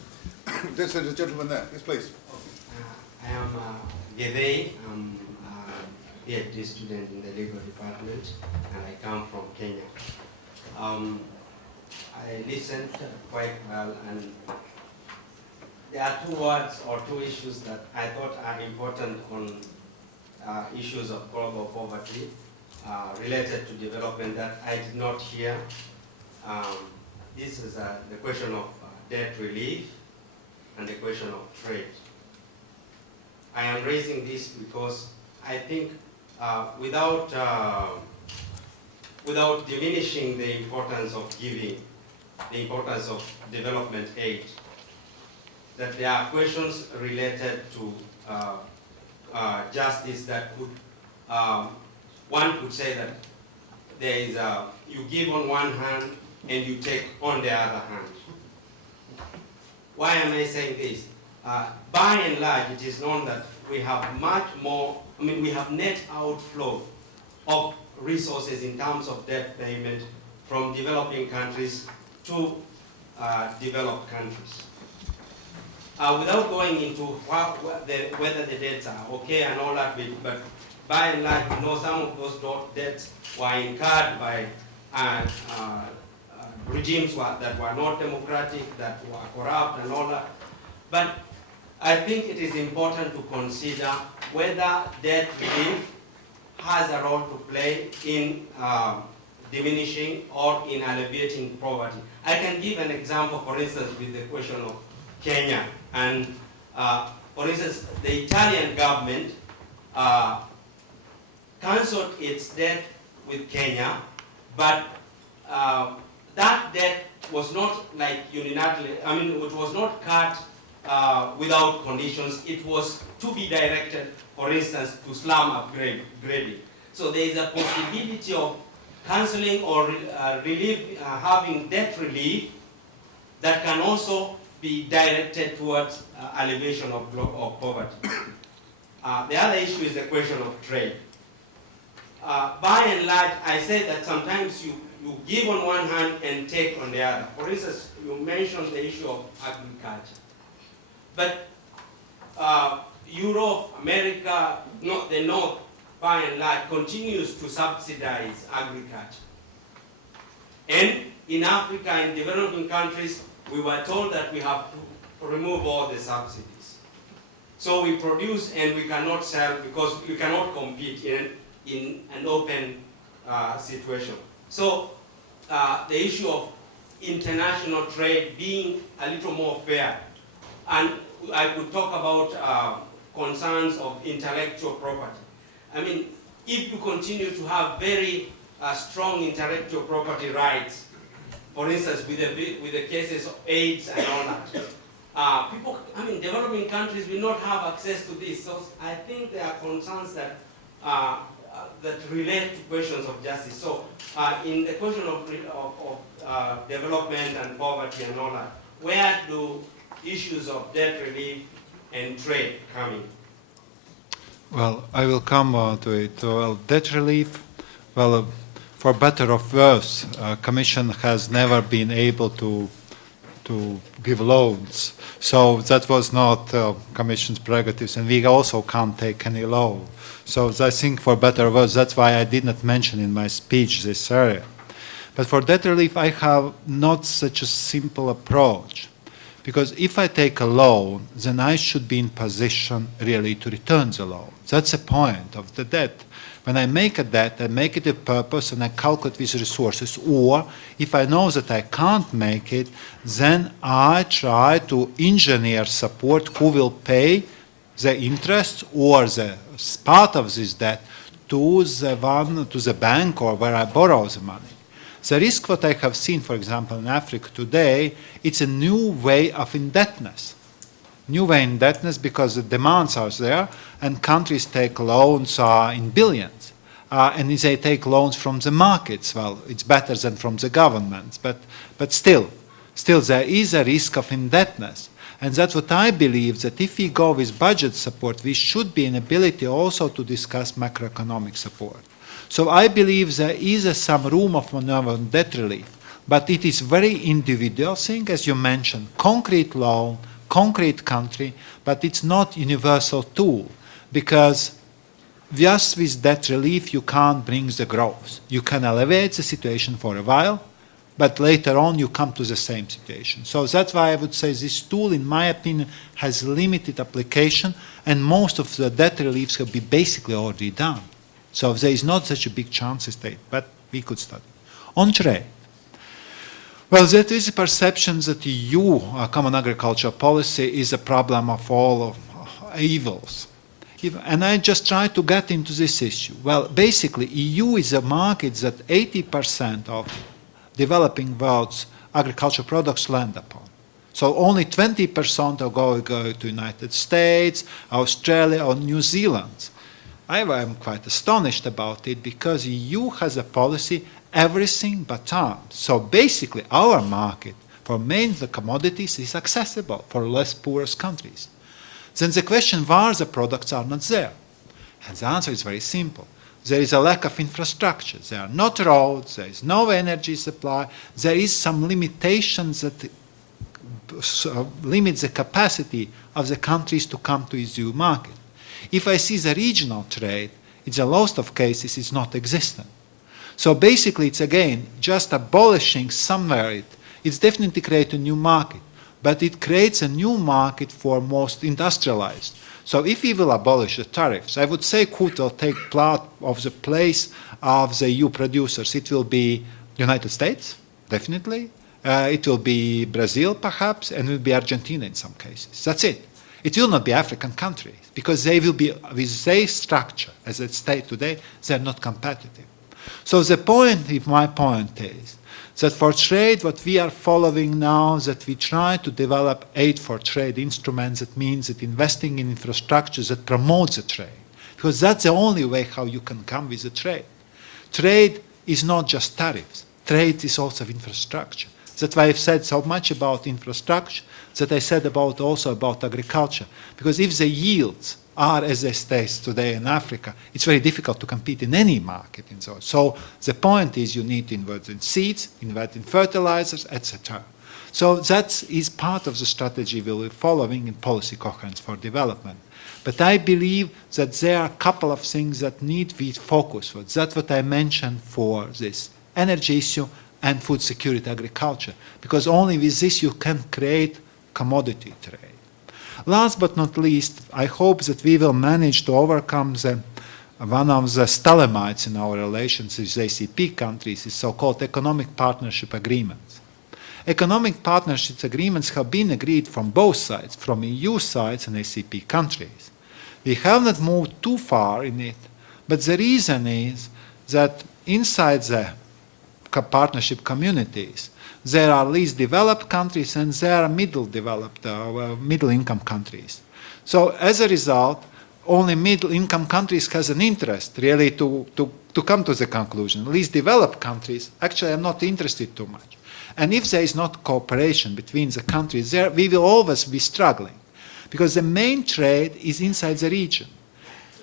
There's a gentleman there. Yes, please. I am Gedei. I'm a PhD student in the legal department, and I come from Kenya. I listened quite well, and there are two words or two issues that I thought are important on issues of global poverty related to development that I did not hear. This is the question of debt relief and the question of trade. I am raising this because I think without diminishing the importance of giving, the importance of development aid, that there are questions related to justice that could, one could say that there is you give on one hand and you take on the other hand. Why am I saying this? By and large, it is known that we have much more, we have net outflow of resources in terms of debt payment from developing countries to developed countries. Without going into whether the debts are okay and all that, but by and large, some of those debts were incurred by regimes that were not democratic, that were corrupt and all that. But I think it is important to consider whether debt relief has a role to play in diminishing or in alleviating poverty. I can give an example, for instance, with the question of Kenya. And for instance, the Italian government cancelled its debt with Kenya, but that debt was not like unilaterally, I mean, it was not cut without conditions. It was to be directed, for instance, to slum upgrading. So there is a possibility of cancelling or having debt relief that can also be directed towards alleviation of poverty. The other issue is the question of trade. By and large, I say that sometimes you give on one hand and take on the other. For instance, you mentioned the issue of agriculture. But Europe, America, the North, by and large, continues to subsidize agriculture. And in Africa, in developing countries, we were told that we have to remove all the subsidies. So we produce and we cannot sell because we cannot compete in an open situation. So the issue of international trade being a little more fair, and I could talk about concerns of intellectual property. I mean, if you continue to have very strong intellectual property rights, for instance, with the cases of AIDS and all that, people, I mean, developing countries will not have access to this. So I think there are concerns that that relate to questions of justice. So in the question of development and poverty and all that, where do issues of debt relief and trade come in? Well, I will come to it. Well, debt relief, well, for better or worse, Commission has never been able to give loans. So that was not Commission's prerogatives, and we also can't take any loan. So I think for better or worse, that's why I did not mention in my speech this area. But for debt relief, I have not such a simple approach. Because if I take a loan, then I should be in position really to return the loan. That's the point of the debt. When I make a debt, I make it a purpose and I calculate with resources. Or if I know that I can't make it, then I try to engineer support who will pay the interest or the part of this debt to the bank or where I borrow the money. The risk what I have seen, for example, in Africa today, it's a new way of indebtedness. New way of indebtedness because the demands are there and countries take loans in billions. And they take loans from the markets. Well, it's better than from the governments, but still there is a risk of indebtedness. And that's what I believe, that if we go with budget support, we should be in ability also to discuss macroeconomic support. So I believe there is some room of maneuver on debt relief, but it is very individual thing, as you mentioned, concrete loan, concrete country, but it's not universal tool, because just with debt relief you can't bring the growth. You can alleviate the situation for a while, but later on you come to the same situation. So that's why I would say this tool, in my opinion, has limited application, and most of the debt reliefs have been basically already done. So there is not such a big chance state, but we could study. On trade. Well, there is a perception that EU, Common Agricultural Policy, is a problem of all of evils. And I just try to get into this issue. Well, basically, EU is a market that 80% of developing world's agricultural products land upon. So only 20% are going to United States, Australia, or New Zealand. I am quite astonished about it because EU has a policy everything but arms. So basically our market for mainly commodities is accessible for less poorest countries. Then the question why the products are not there. And the answer is very simple. There is a lack of infrastructure. There are not roads, there is no energy supply, there is some limitations that limit the capacity of the countries to come to EU market. If I see the regional trade, in the most of cases it's not existent. So basically, it's again just abolishing somewhere. It's definitely create a new market, but it creates a new market for most industrialized. So if we will abolish the tariffs, I would say who will take part of the place of the EU producers. It will be United States, definitely. It will be Brazil, perhaps, and it will be Argentina in some cases. That's it. It will not be African countries, because they will be, with their structure as it states today, they're not competitive. So the point, if my point is, that for trade, what we are following now, that we try to develop aid for trade instruments. That means that investing in infrastructure that promotes the trade, because that's the only way how you can come with the trade. Trade is not just tariffs. Trade is also infrastructure. That's why I've said so much about infrastructure, that I said also about agriculture. Because if the yields are as they stay today in Africa, it's very difficult to compete in any market. So the point is you need to invest in seeds, invest in fertilizers, etc. So that is part of the strategy we'll be following in policy coherence for development. But I believe that there are a couple of things that need to be focused on. That's what I mentioned for this energy issue and food security agriculture, because only with this you can create commodity trade. Last but not least, I hope that we will manage to overcome one of the stalemates in our relations with ACP countries, is so-called economic partnership agreements. Economic partnership agreements have been agreed from both sides, from EU sides and ACP countries. We have not moved too far in it, but the reason is that inside the partnership communities, there are least developed countries and there are middle-income countries. So as a result, only middle-income countries has an interest really to come to the conclusion. Least developed countries actually are not interested too much. And if there is not cooperation between the countries, we will always be struggling, because the main trade is inside the region.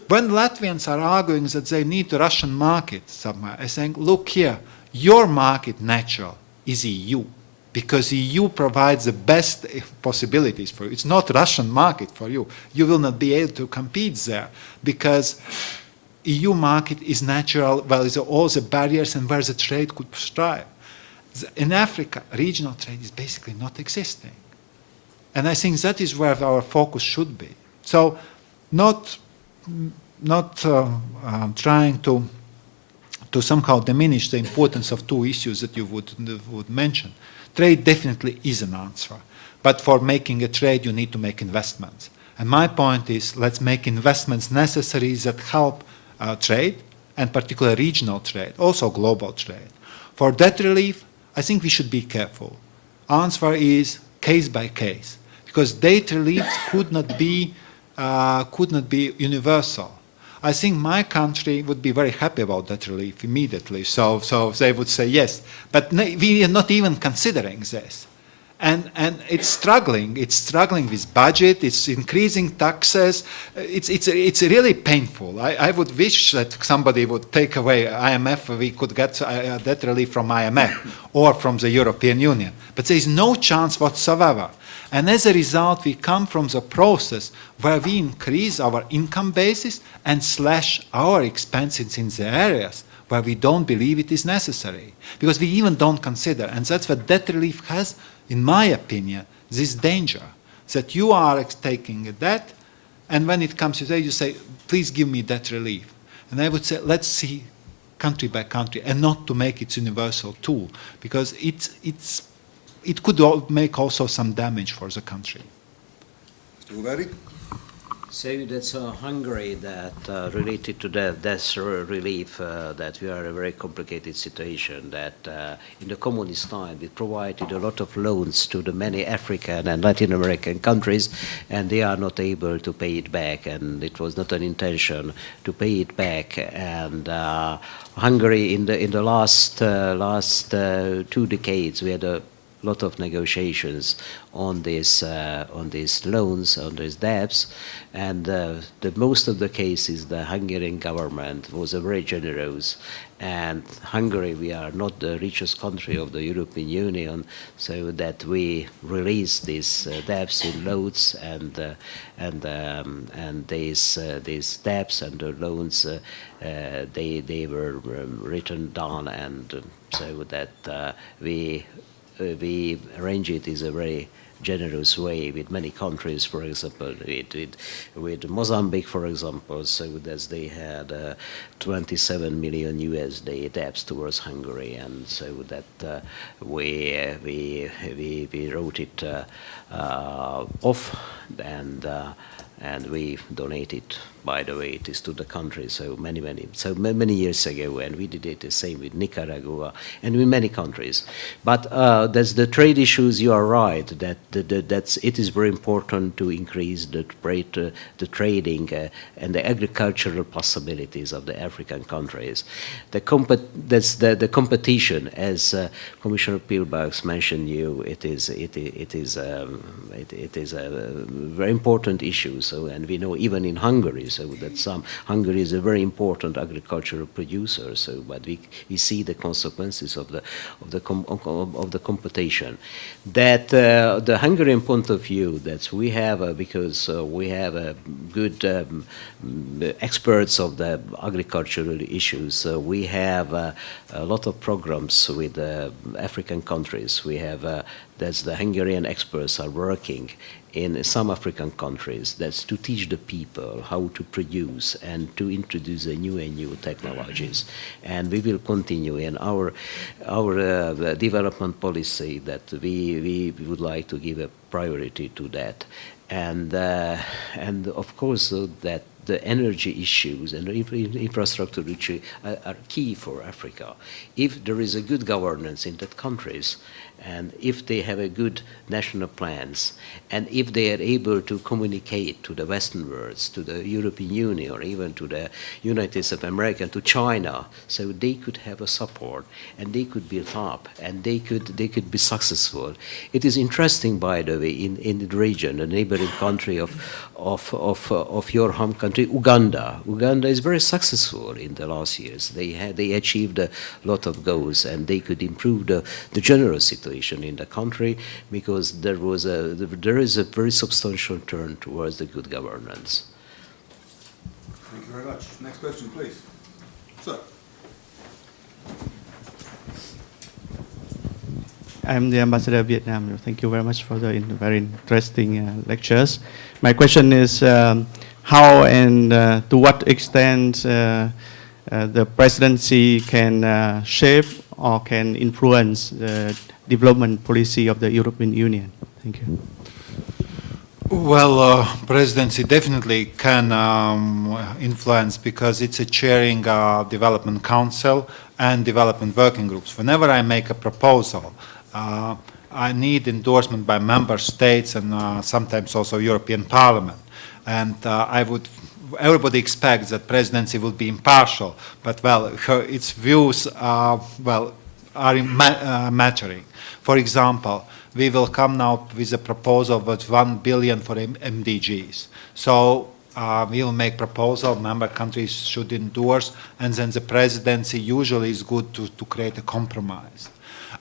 When Latvians are arguing that they need a Russian market somewhere, I think, look here, your market natural is EU, because EU provides the best possibilities for you. It's not Russian market for you. You will not be able to compete there, because EU market is natural, well, it's all the barriers and where the trade could strive. In Africa, regional trade is basically not existing. And I think that is where our focus should be. So not trying to somehow diminish the importance of two issues that you would mention. Trade definitely is an answer. But for making a trade, you need to make investments. And my point is, let's make investments necessary that help trade, and particularly regional trade, also global trade. For debt relief, I think we should be careful. Answer is case by case, because debt relief could not be universal. I think my country would be very happy about that relief immediately. So they would say yes. But we are not even considering this. And it's struggling. It's struggling with budget. It's increasing taxes. It's really painful. I would wish that somebody would take away IMF. We could get debt relief from IMF or from the European Union. But there is no chance whatsoever. And as a result, we come from the process where we increase our income basis and slash our expenses in the areas where we don't believe it is necessary, because we even don't consider. And that's what debt relief has, in my opinion, this danger, that you are taking a debt, and when it comes to that, you say, please give me debt relief. And I would say, let's see country by country, and not to make it universal tool, because it could make also some damage for the country. Mr. Hóvári? So that's Hungary that related to the debt relief, that we are in a very complicated situation, that in the communist time we provided a lot of loans to the many African and Latin American countries, and they are not able to pay it back, and it was not an intention to pay it back. And Hungary in the last 2 decades, we had a lot of negotiations on these loans, on these debts, and the most of the cases the Hungarian government was very generous. And Hungary, we are not the richest country of the European Union, so that we release these debts in loans, and these debts and the loans they were written down, and so that we arrange it is a very generous way with many countries, for example, with Mozambique, for example, so that they had 27 million USD debts towards Hungary, and so that we wrote it off, and we donated, by the way, it is to the country so many years ago, and we did it the same with Nicaragua and with many countries. But that's the trade issues. You are right that it is very important to increase the trading and the agricultural possibilities of the African countries. That's the competition, as Commissioner Piebalgs mentioned. It is a very important issue. So, and we know even in Hungary, so that Hungary is a very important agricultural producer. So, but we see the consequences of the competition. That the Hungarian point of view, that we have because we have a good experts of the agricultural issues. We have a lot of programs with African countries. We have that's the Hungarian experts are working in some African countries, that's to teach the people how to produce and to introduce new technologies. And we will continue in our development policy that we would like to give a priority to that. And of course that the energy issues and the infrastructure issues are key for Africa. If there is a good governance in that countries, and if they have a good national plans, and if they are able to communicate to the Western world, to the European Union, or even to the United States of America, to China, so they could have a support, and they could build up, and they could be successful. It is interesting, by the way, in the region, the neighboring country of your home country, Uganda. Uganda is very successful in the last years. They achieved a lot of goals, and they could improve the general situation in the country, because there is a very substantial turn towards the good governance. Thank you very much. Next question, please. Sir. I'm the ambassador of Vietnam. Thank you very much for the very interesting lectures. My question is how and to what extent the presidency can shape or can influence the development policy of the European Union. Thank you. Well, presidency definitely can influence, because it's a chairing development council and development working groups. Whenever I make a proposal, I need endorsement by member states and sometimes also European Parliament. And everybody expects that presidency will be impartial, but well, its views are mattering. For example, we will come now with a proposal of 1 billion for MDGs. So we will make proposal, member countries should endorse, and then the presidency usually is good to create a compromise.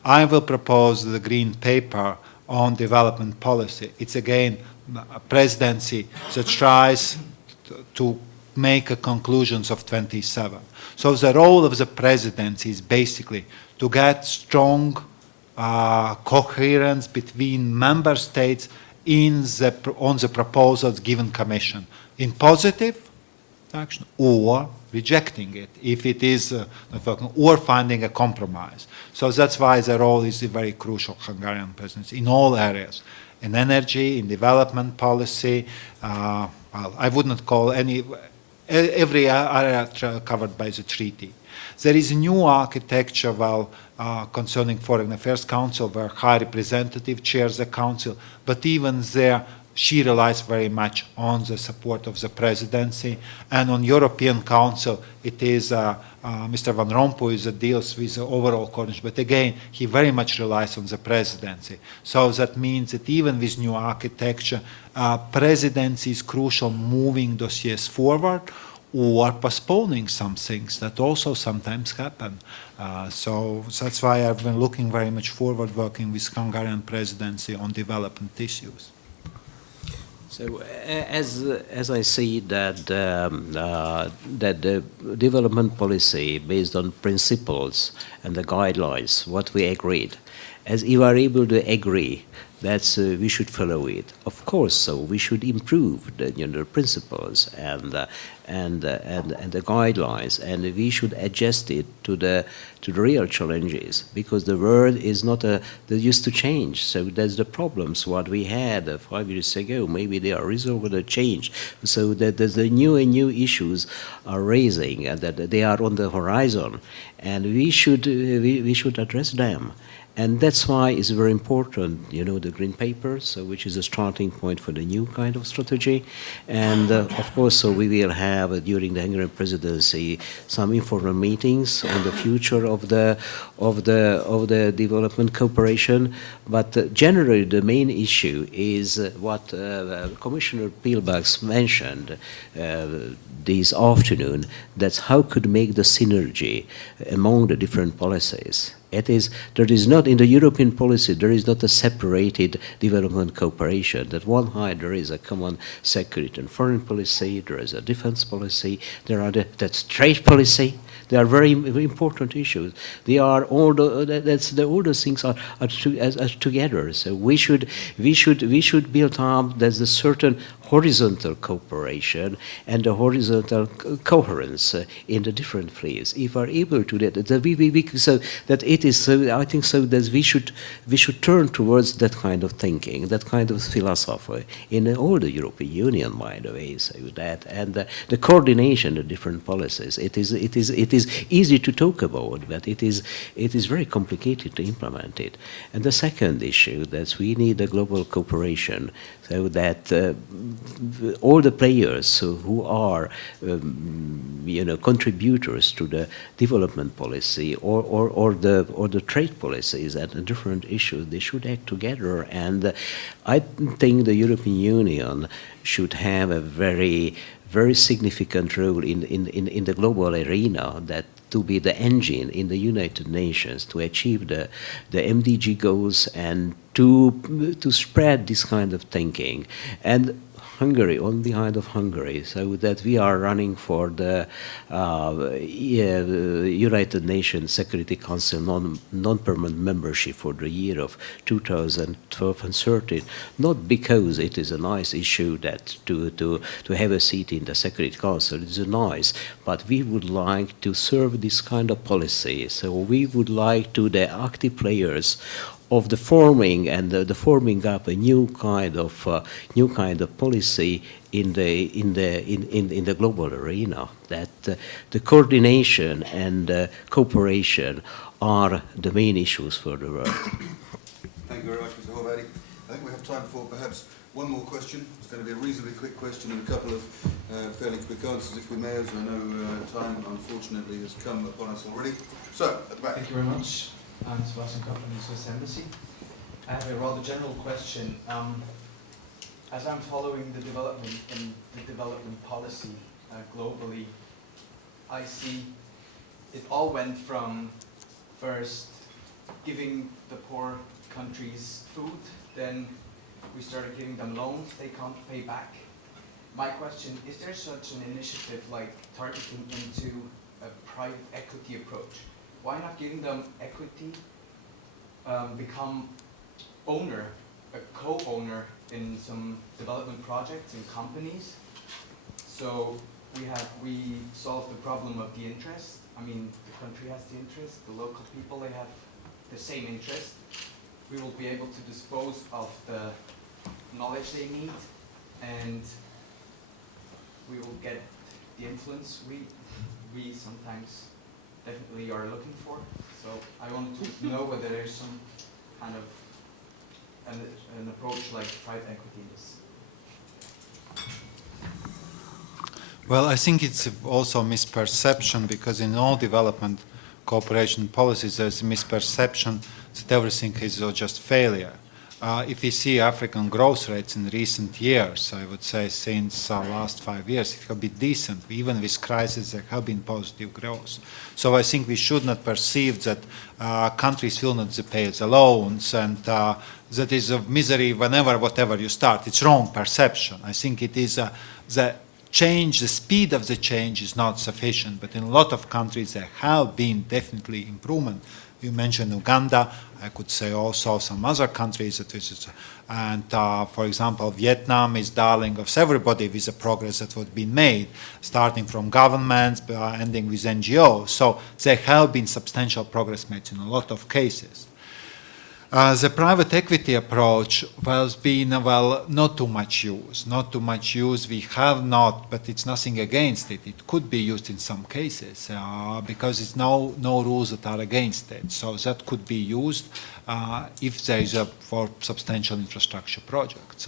I will propose the green paper on development policy. It's again a presidency that tries to make a conclusions of 27. So the role of the presidency is basically to get strong coherence between member states on the proposals given Commission, in positive action or rejecting it if it is not working, or finding a compromise. So that's why the role is a very crucial Hungarian presidency in all areas, in energy, in development policy. Well, I would not call every area covered by the treaty. There is a new architecture concerning Foreign Affairs Council, where High Representative chairs the council, but even there she relies very much on the support of the presidency. And on European Council, it is Mr. Van Rompuy that deals with the overall coordination. But again, he very much relies on the presidency. So that means that even with new architecture, presidency is crucial moving dossiers forward or postponing some things that also sometimes happen. So that's why I've been looking very much forward working with Hungarian presidency on development issues. So as I see that that the development policy based on principles and the guidelines, what we agreed, as you are able to agree, that's we should follow it. Of course, so we should improve the principles and the guidelines, and we should adjust it to the real challenges, because the world is not they used to change. So that's the problems what we had 5 years ago. Maybe they are resolved or changed. So that there's the new and new issues are raising, and that they are on the horizon, and we should address them. And that's why it's very important, the green paper, so which is a starting point for the new kind of strategy. And of course, so we will have during the Hungarian presidency some informal meetings on the future of the development cooperation. But generally, the main issue is what Commissioner Piebalgs mentioned this afternoon. That's how could make the synergy among the different policies. There is not in the European policy, there is not a separated development cooperation. That one side there is a common security and foreign policy, there is a defense policy, that's trade policy. They are very, very important issues. They are all all those things are together. So we should build up. There's a certain horizontal cooperation and a horizontal coherence in the different fields. If we are able to do that, so that it is. So I think so that we should turn towards that kind of thinking, that kind of philosophy in all the European Union, by the way. So that and the coordination of different policies. It is easy to talk about, but it is very complicated to implement it. And the second issue that we need a global cooperation, so that all the players who are contributors to the development policy or the trade policies and the different issues, they should act together. And I think the European Union should have a very significant role in the global arena, that to be the engine in the United Nations to achieve the MDG goals and to spread this kind of thinking. And Hungary, on behalf of Hungary, so that we are running for the United Nations Security Council non-permanent membership for the year of 2012 and 13, not because it is a nice issue that to have a seat in the Security Council, it is nice, but we would like to serve this kind of policy. So we would like to the active players of the forming and the forming up a new kind of policy in the global arena. That the coordination and cooperation are the main issues for the world. Thank you very much, Mr. Hóvári. I think we have time for perhaps one more question. It's going to be a reasonably quick question and a couple of fairly quick answers, if we may, as I know time, unfortunately, has come upon us already. So, at the back. Thank you very much. I'm Sebastian Kopp from the Swiss Embassy. I have a rather general question. As I'm following the development in the development policy globally, I see it all went from first giving the poor countries food, then we started giving them loans they can't pay back. My question, is there such an initiative like targeting into a private equity approach? Why not giving them equity, become owner, a co-owner in some development projects and companies? So we solve the problem of the interest. I mean, the country has the interest, the local people, they have the same interest. We will be able to dispose of the knowledge they need, and we will get the influence we sometimes definitely are looking for. So I wanted to know whether there's some kind of an approach like private equity in this. Well, I think it's also a misperception because in all development cooperation policies there's a misperception that everything is just failure. If we see African growth rates in recent years, I would say since last 5 years, it has been decent. Even with crisis, there have been positive growth. So I think we should not perceive that countries will not pay the loans and that is of misery whenever, whatever you start. It's wrong perception. I think it is the change, the speed of the change is not sufficient, but in a lot of countries there have been definitely improvement. You mentioned Uganda. I could say also some other countries that is, and for example, Vietnam is darling of everybody with the progress that was being made, starting from governments, ending with NGOs. So there have been substantial progress made in a lot of cases. The private equity approach has been, not too much use. Not too much use. We have not, but it's nothing against it. It could be used in some cases because it's no rules that are against it. So that could be used if there is for substantial infrastructure projects.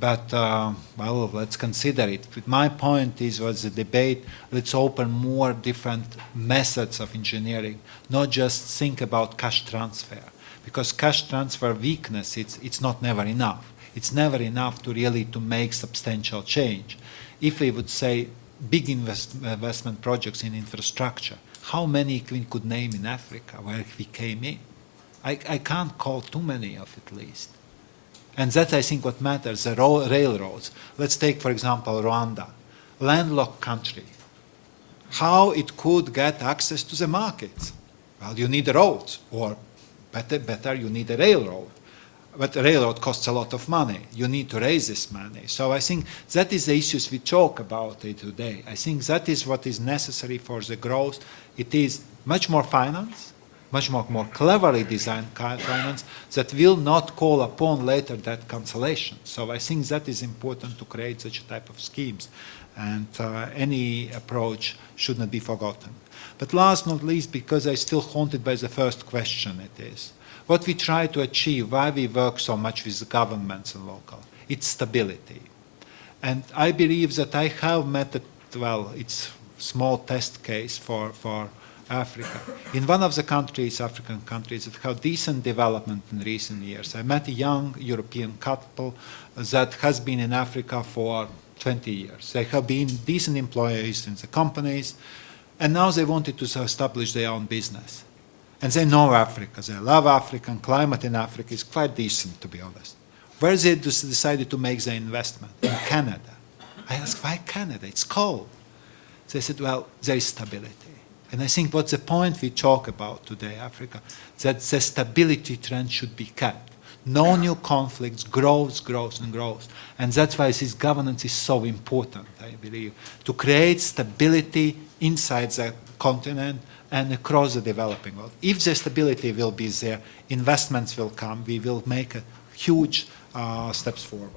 Well, let's consider it. But my point was the debate, let's open more different methods of engineering, not just think about cash transfer. Because cash transfer weakness, it's not never enough. It's never enough to really to make substantial change. If we would say big investment projects in infrastructure, how many we could name in Africa where we came in? I can't call too many of at least. And that's, I think, what matters, the railroads. Let's take, for example, Rwanda, landlocked country. How it could get access to the markets? Well, you need roads, or better, you need a railroad. But a railroad costs a lot of money. You need to raise this money. So I think that is the issues we talk about today. I think that is what is necessary for the growth. It is much more finance, much more cleverly designed finance that will not call upon later that cancellation. So I think that is important to create such a type of schemes. And any approach should not be forgotten. But last not least, because I'm still haunted by the first question, it is, what we try to achieve, why we work so much with the governments and local, it's stability. And I believe that I have met, it's small test case for Africa. In one of the countries, African countries, that have decent development in recent years, I met a young European couple that has been in Africa for 20 years. They have been decent employees in the companies, and now they wanted to establish their own business. And they know Africa. They love Africa, and climate in Africa is quite decent, to be honest. Where they decided to make their investment? In Canada. I asked, why Canada? It's cold. They said, well, there is stability. And I think what's the point we talk about today, Africa, that the stability trend should be kept. No new conflicts, growth. And that's why this governance is so important, I believe, to create stability inside the continent and across the developing world. If the stability will be there, investments will come, we will make huge steps forward.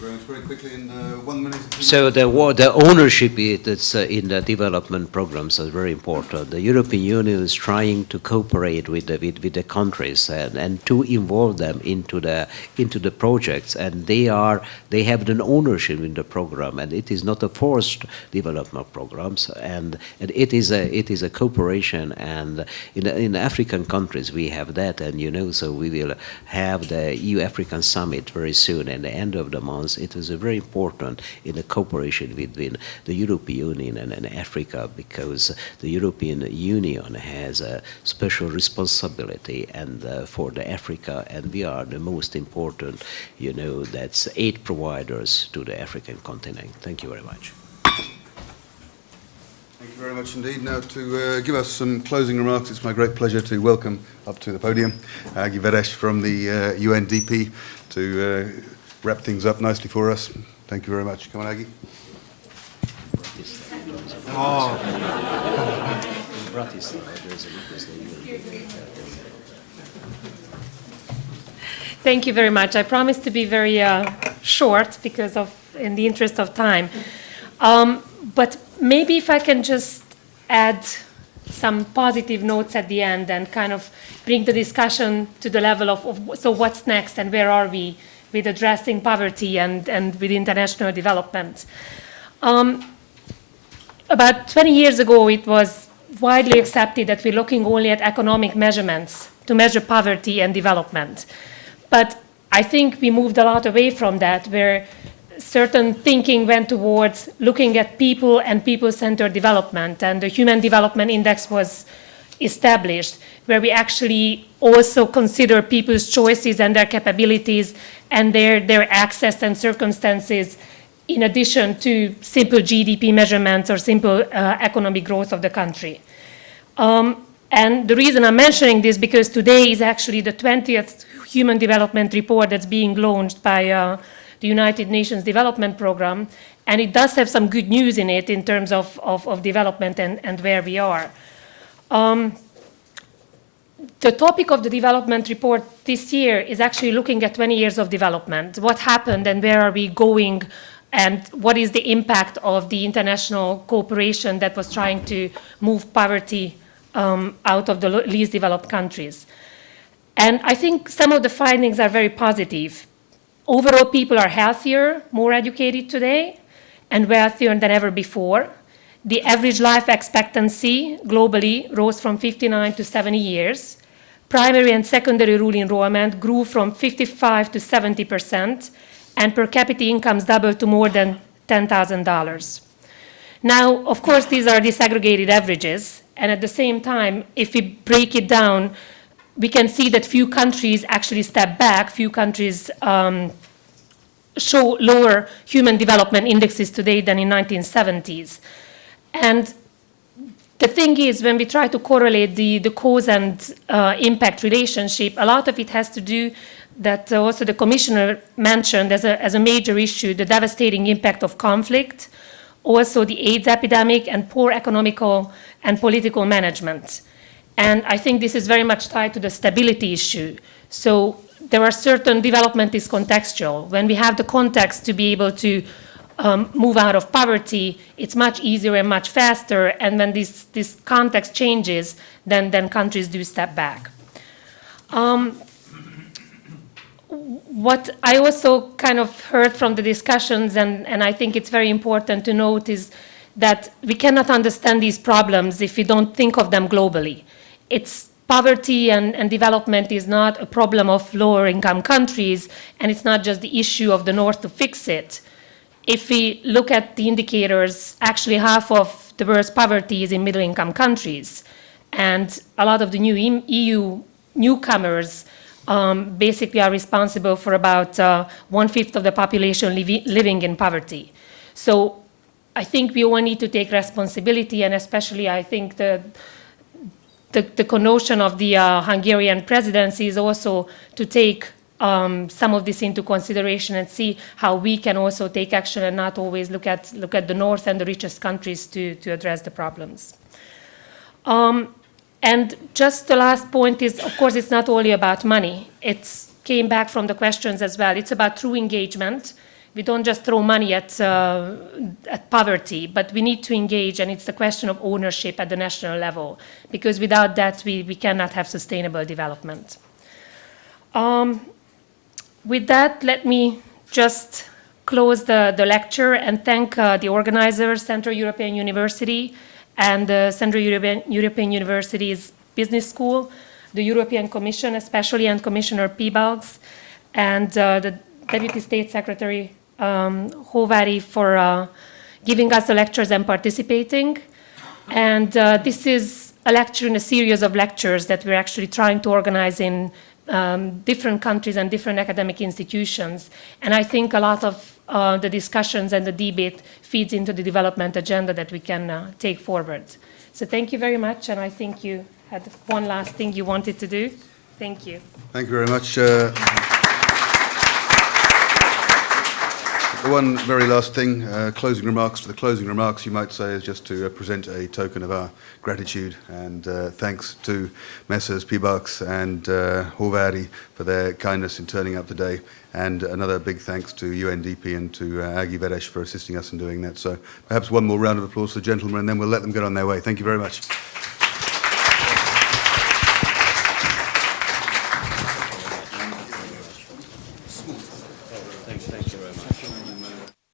Very quickly in 1 minute. So the ownership that's in the development programs is very important. The European Union is trying to cooperate with the countries and to involve them into the projects, and they have an ownership in the program, and it is not a forced development programs, and it is a cooperation, and in African countries we have that, and so we will have the EU-African summit very soon, and the end of the month. It is very important in the cooperation between the European Union and Africa, because the European Union has a special responsibility and for the Africa, and we are the most important, that's aid providers to the African continent. Thank you very much. Thank you very much indeed. Now to give us some closing remarks, it's my great pleasure to welcome up to the podium Agi Vedesh from the UNDP to wrap things up nicely for us. Thank you very much. Come on, Agi. Thank you very much. I promise to be very short in the interest of time. But maybe if I can just add some positive notes at the end and kind of bring the discussion to the level of so what's next and where are we with addressing poverty and with international development. About 20 years ago, it was widely accepted that we're looking only at economic measurements to measure poverty and development. But I think we moved a lot away from that, where certain thinking went towards looking at people and people-centered development, and the Human Development Index was established, where we actually also consider people's choices and their capabilities and their access and circumstances, in addition to simple GDP measurements or simple economic growth of the country. And the reason I'm mentioning this, because today is actually the 20th Human Development Report that's being launched by the United Nations Development Program, and it does have some good news in it in terms of development and where we are. The topic of the development report this year is actually looking at 20 years of development. What happened and where are we going, and what is the impact of the international cooperation that was trying to move poverty out of the least developed countries. And I think some of the findings are very positive. Overall, people are healthier, more educated today, and wealthier than ever before. The average life expectancy globally rose from 59 to 70 years. Primary and secondary rural enrollment grew from 55 to 70%, and per capita incomes doubled to more than $10,000. Now, of course, these are disaggregated averages, and at the same time, if we break it down, we can see that few countries actually step back, few countries show lower human development indexes today than in 1970s. And the thing is, when we try to correlate the cause and impact relationship, a lot of it has to do that also the commissioner mentioned as a major issue, the devastating impact of conflict, also the AIDS epidemic and poor economical and political management. And I think this is very much tied to the stability issue. So there are certain development is contextual. When we have the context to be able to move out of poverty, it's much easier and much faster. And when this context changes, then countries do step back. What I also kind of heard from the discussions, and I think it's very important to note, is that we cannot understand these problems if we don't think of them globally. It's poverty and development is not a problem of lower income countries, and it's not just the issue of the North to fix it. If we look at the indicators, actually half of the world's poverty is in middle income countries. And a lot of the new EU newcomers basically are responsible for about 1/5 of the population living in poverty. So I think we all need to take responsibility, and especially I think the connotation of the Hungarian presidency is also to take some of this into consideration and see how we can also take action and not always look at the North and the richest countries to address the problems. And just the last point is, of course, it's not only about money. It came back from the questions as well. It's about true engagement. We don't just throw money at poverty, but we need to engage, and it's the question of ownership at the national level, because without that, we cannot have sustainable development. With that, let me just close the lecture and thank the organizers, Central European University, and the Central European University's Business School, the European Commission especially, and Commissioner Piebalgs, and the Deputy State Secretary Hóvári for giving us the lectures and participating. And this is a lecture in a series of lectures that we're actually trying to organize in different countries and different academic institutions. And I think a lot of the discussions and the debate feeds into the development agenda that we can take forward. So thank you very much, and I think you had one last thing you wanted to do. Thank you. Thank you very much. The one very last thing, closing remarks. The closing remarks, you might say, is just to present a token of our gratitude and thanks to Messrs. Piebalgs and Hóvári for their kindness in turning up today, and another big thanks to UNDP and to Ági Veres for assisting us in doing that. So perhaps one more round of applause for the gentlemen, and then we'll let them get on their way. Thank you very much.